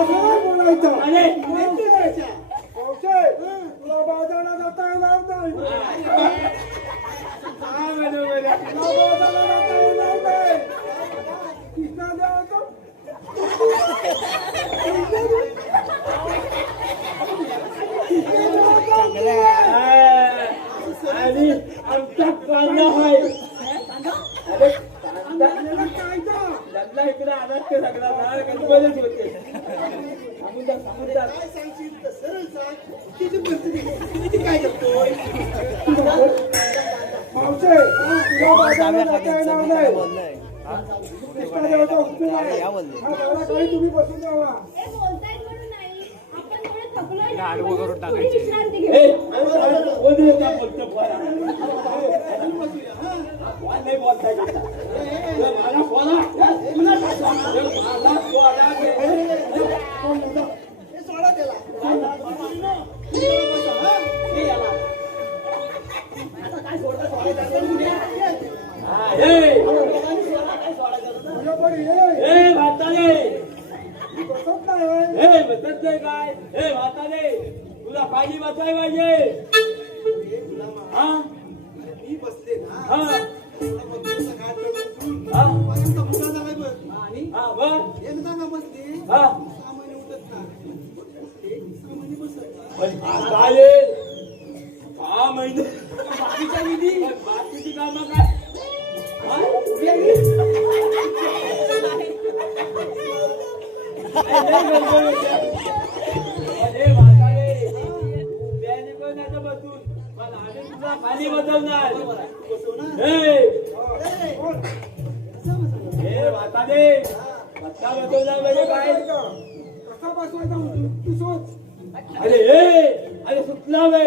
असं नाही बोलायचं. अरे मावशे, तुला बाजारला जाता येणार नाही. काय बरोबर आहे. तुला बाजारला जाता येणार नाही. कृष्णा देवाचं आणि आमचा कांदा आहे. अरे कांदा लग्ना इकडे आलात ते सगळा गणपतीच होते. समुद्रात मावशे, तुला बाजारला जाता येणार नाही. कृष्णा देवाचा हुकूम आहे. हा सगळा काही तुम्ही बसून जावा. हे बोलतायत म्हणून नाही, आपण थोडं थकलोय ना, म्हणून थोडी विश्रांती घेऊ. ए, कोणी होता बोलतो पोरा? कोण नाही बोलताय का? मला बोला. मला तुझ्या परी ये. म्हातारे बसत नाही. हे बसत नाही काय? हे म्हातारे तुला पाणी बसाय पाहिजे. हा मी बसले ना. हा हा हा बघ एकदा का बसले हा सामान्य उठत नाही. सामान्य बसत पण आता येईल 6 महिने बाकीच्या निधी बाकीची कामं काय? हा? अरे म्हातारे त्याने पण नाही तर बसून मला आधी तुला खाली बदलणार. हे म्हातारे बसता बसवणार म्हणजे काय? कसा बसवायचा तू सोच. अरे हे अरे सुटला वे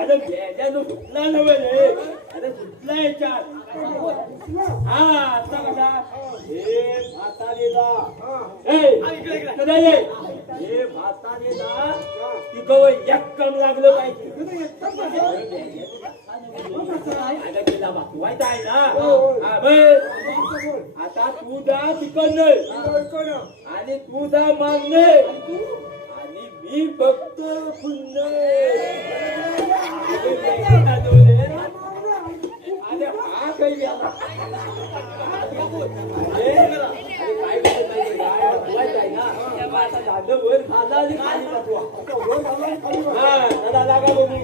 अरे भेट्यानं सुटला नव्हे रे. अरे सुटला याच्यात. हा आता कसा हे म्हातारीला इकडे ये. हे म्हातारीला तिकडं एक कम लागलं पाहिजे. आता तिला वाचवायचं आहे ना. हा बघ आता तू जा तिकडनं आणि तू जा मागणे आणि मी फक्त पुन्हा अरे हा काही गेला. काय बोलायचं आहे ना. आता झालं वर खाला आणि खाली बसवा. हा चला लागा बघू.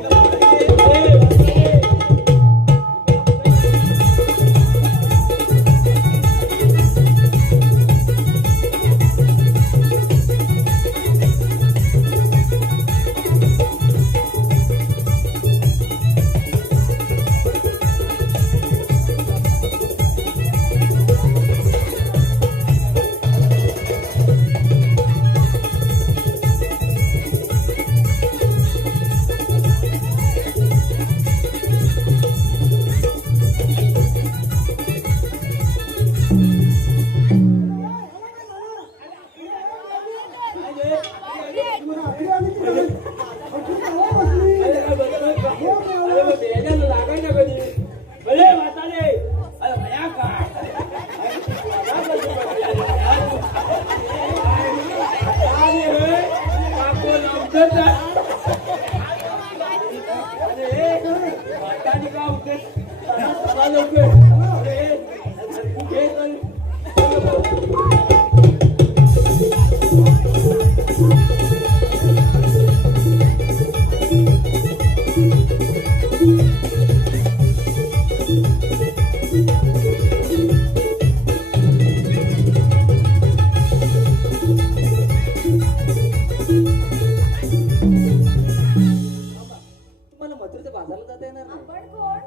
तुम्हाला मथुरेच्या बाजारला जाता येणार नाही. आपण कोण?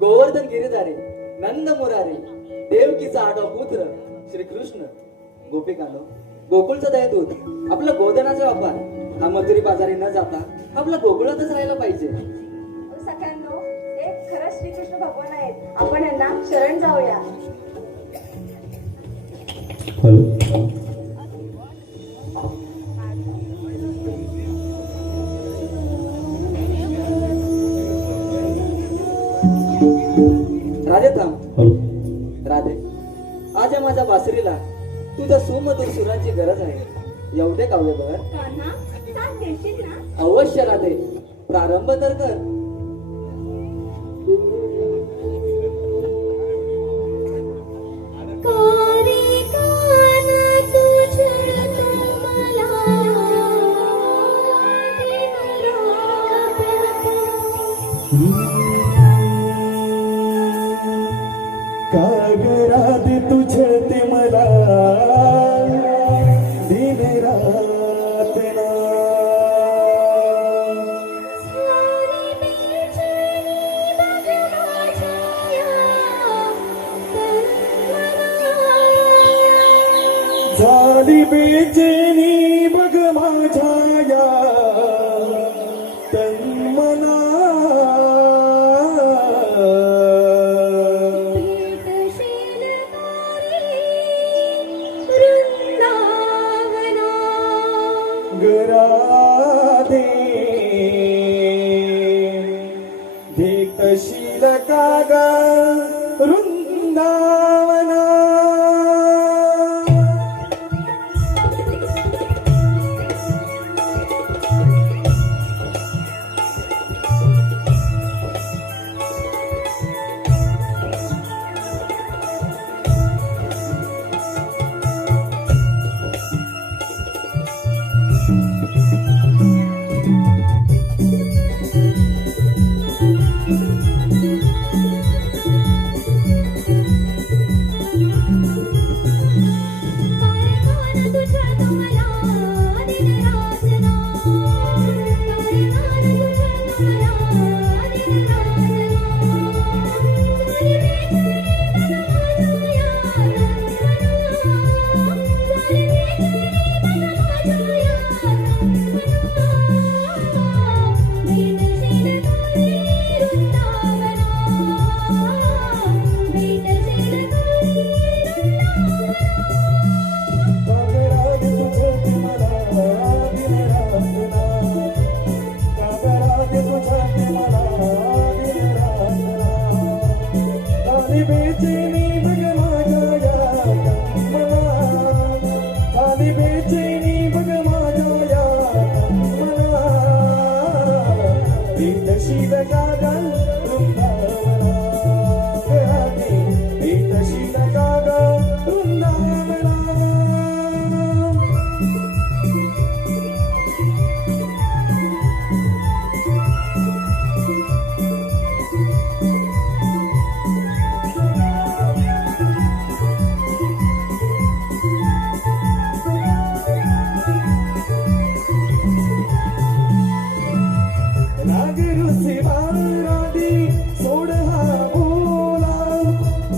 गोवर्धन गिरीधारी नंद मुरारी देवकीचा आडवा पुत्र श्रीकृष्ण गोपिकांनो गोकुळचा दयदूत आपला गोधनाचा व्यापार हा मथुरी बाजारी न जाता आपला गोकुळातच राहायला पाहिजे. सख्यांनो, हे खरंच श्रीकृष्ण भगवान आहेत. आपण यांना शरण जाऊया. राधे थांब. राधे, आज या माझ्या बासरीला तुझ्या सुमधुर सुरांची गरज आहे. एवढे काव्य बघ. कान्हा साथ देशील ना? अवश्य राधे, प्रारंभ तर कर. कारी काना तुझ्यात मला कागरात तुझे ते मला दिन रात ना. झाली बेचैनी बघ माझ्या या तन्मना. भेटशील वृंदावना. गराधे भेटशील का ग वृंदावना.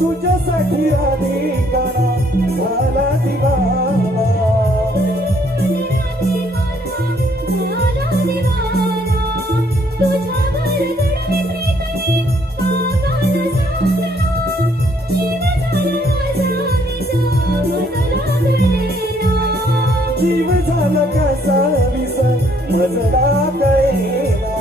तुझ्यासाठी अधिकारा झाला दिवाना. जीव झाला कसा विस मजला कळेना.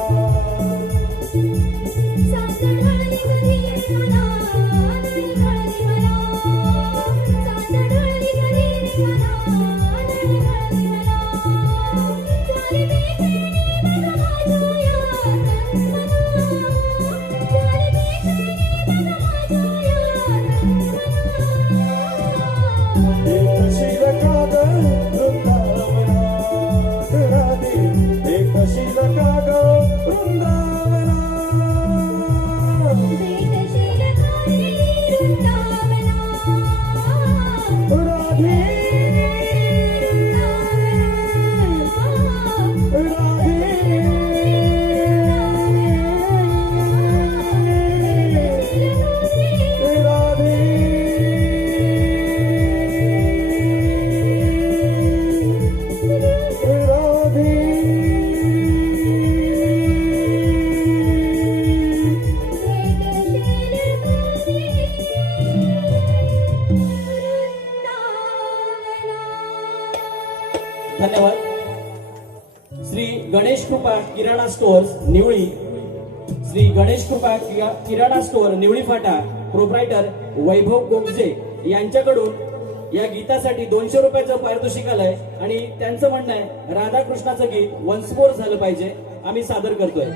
धन्यवाद. श्री गणेश कृपा किराणा स्टोअर्स निवळी, श्री गणेश कृपा किराणा स्टोअर निवळी फाटा प्रोप्रायटर वैभव गोगजे यांच्याकडून या गीतासाठी 200 रुपयाचं पारितोषिक आलंय आणि त्यांचं म्हणणं आहे राधाकृष्णाचं गीत वन्स मोर झालं पाहिजे. आम्ही सादर करतोय.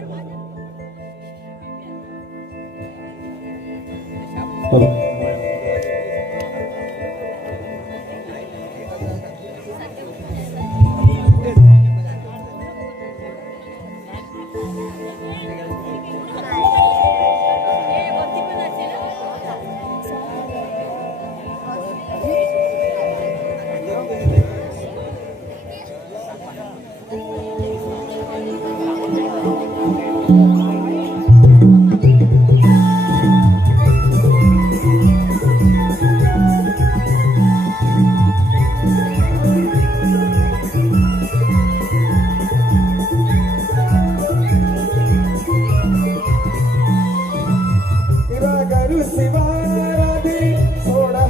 करू शिवाराधे सोडा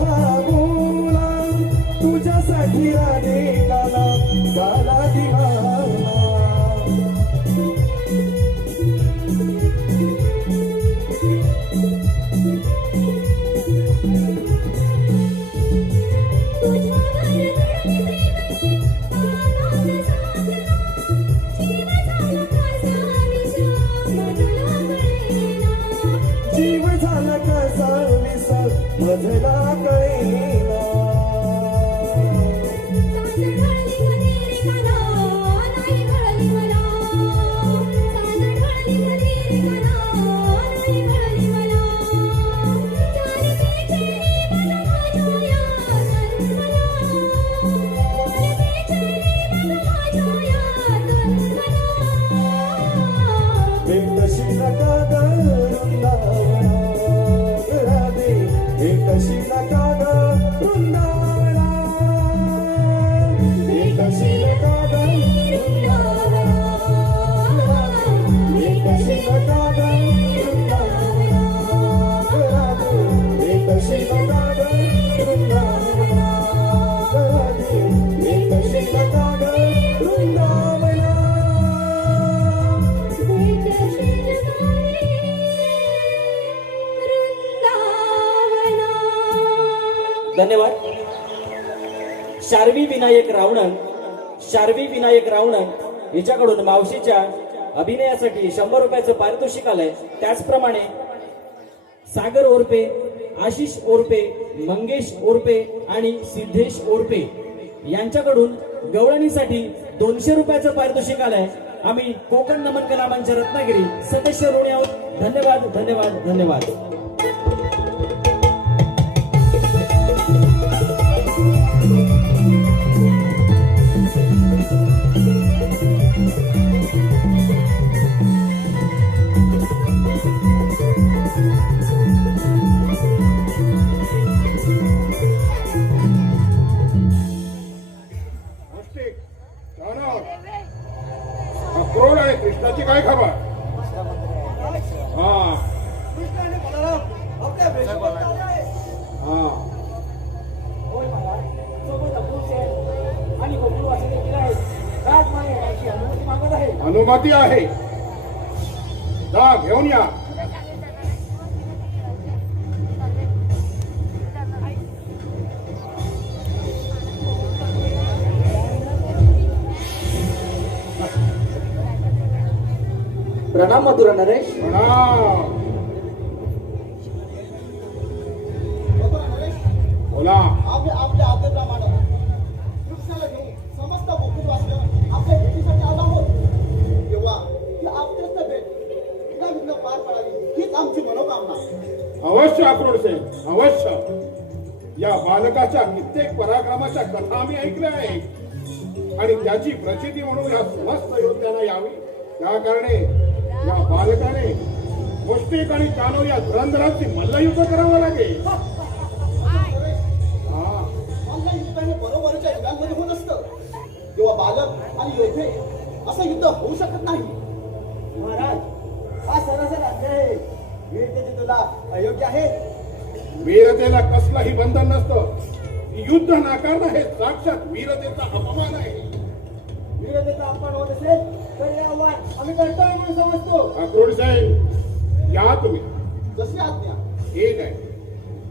बोला तुझ्यासाठी राधे काला झाला दिवाला. जीव झाला कसा विसर मजला कळेना. कशी नका वृंदावना राधे कशी नका वृंदावना कशी नका वृंदावना कशी नका वृंदावना राधे कशी नका वृंदावना राधे कशी नका वृंदावना. धन्यवाद. शार्वी विनायक रावणन हिच्याकडून मावशीच्या अभिनयासाठी 100 रुपयाचं पारितोषिक आलंय. त्याचप्रमाणे सागर ओरपे, आशिष ओरपे, मंगेश ओरपे आणि सिद्धेश ओरपे यांच्याकडून गवळणीसाठी 200 रुपयाचं पारितोषिक आलंय. आम्ही कोकण नमन कला मंच रत्नागिरी सदस्य ऋणी आहोत. धन्यवाद धन्यवाद धन्यवाद. क्रोड आहे कृष्णाची काय खबर? हा कृष्ण आणि बलराम आपल्या वेशात आले आहे. हा होय महाराज, सोबत अपूर्व सेन आणि गोकुळवासी देखील आहेत. राजमाने याची अनुमती मागत आहे. अनुमती आहे, जा घेऊन या. प्रणाम मधुरा नरेश. प्रणाम. बोला. आपल्या आज्ञेप्रमाणे कृष्णाला घेऊन समस्त गोकुळवासी आपल्या भेटीसाठी आला आहोत. तेव्हा ही आपल्याच भेट विघ्न पार पडावी हीच आमची मनोकामना. अवश्य अक्रोड सेन, अवश्य. या बालकाच्या कित्येक पराक्रमाच्या कथा मी ऐकल्या आहेत आणि त्याची प्रचिती म्हणून या समस्त योद्ध्यांना यावी त्या कारणे या बालकाने मुष्टिक आणि चानो या धुरंधरांची मल्लयुद्ध करावं लागेल. युद्धाने बरोबरच्या युगांमध्ये होत असतं तेव्हा बालक आणि योद्धे असं युद्ध होऊ शकत नाही. महाराज, हा सरासर अन्याय आहे. वीरतेचे तुला अयोग्य आहे. वीरतेला कसलाही बंधन नसतं. युद्ध नाकारणं हे साक्षात वीरतेचा अपमान आहे. वीरतेचा अपमान होत असेल तर हे आव्हान आम्ही कर्तव्य म्हणून समजतो. अक्रोड सेन, या तुम्ही. जशी आज्ञा. ठीक आहे.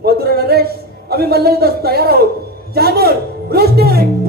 मधुर नरेश, आम्ही मल्लयुद्धास तयार आहोत. जानोर रोस्टेक.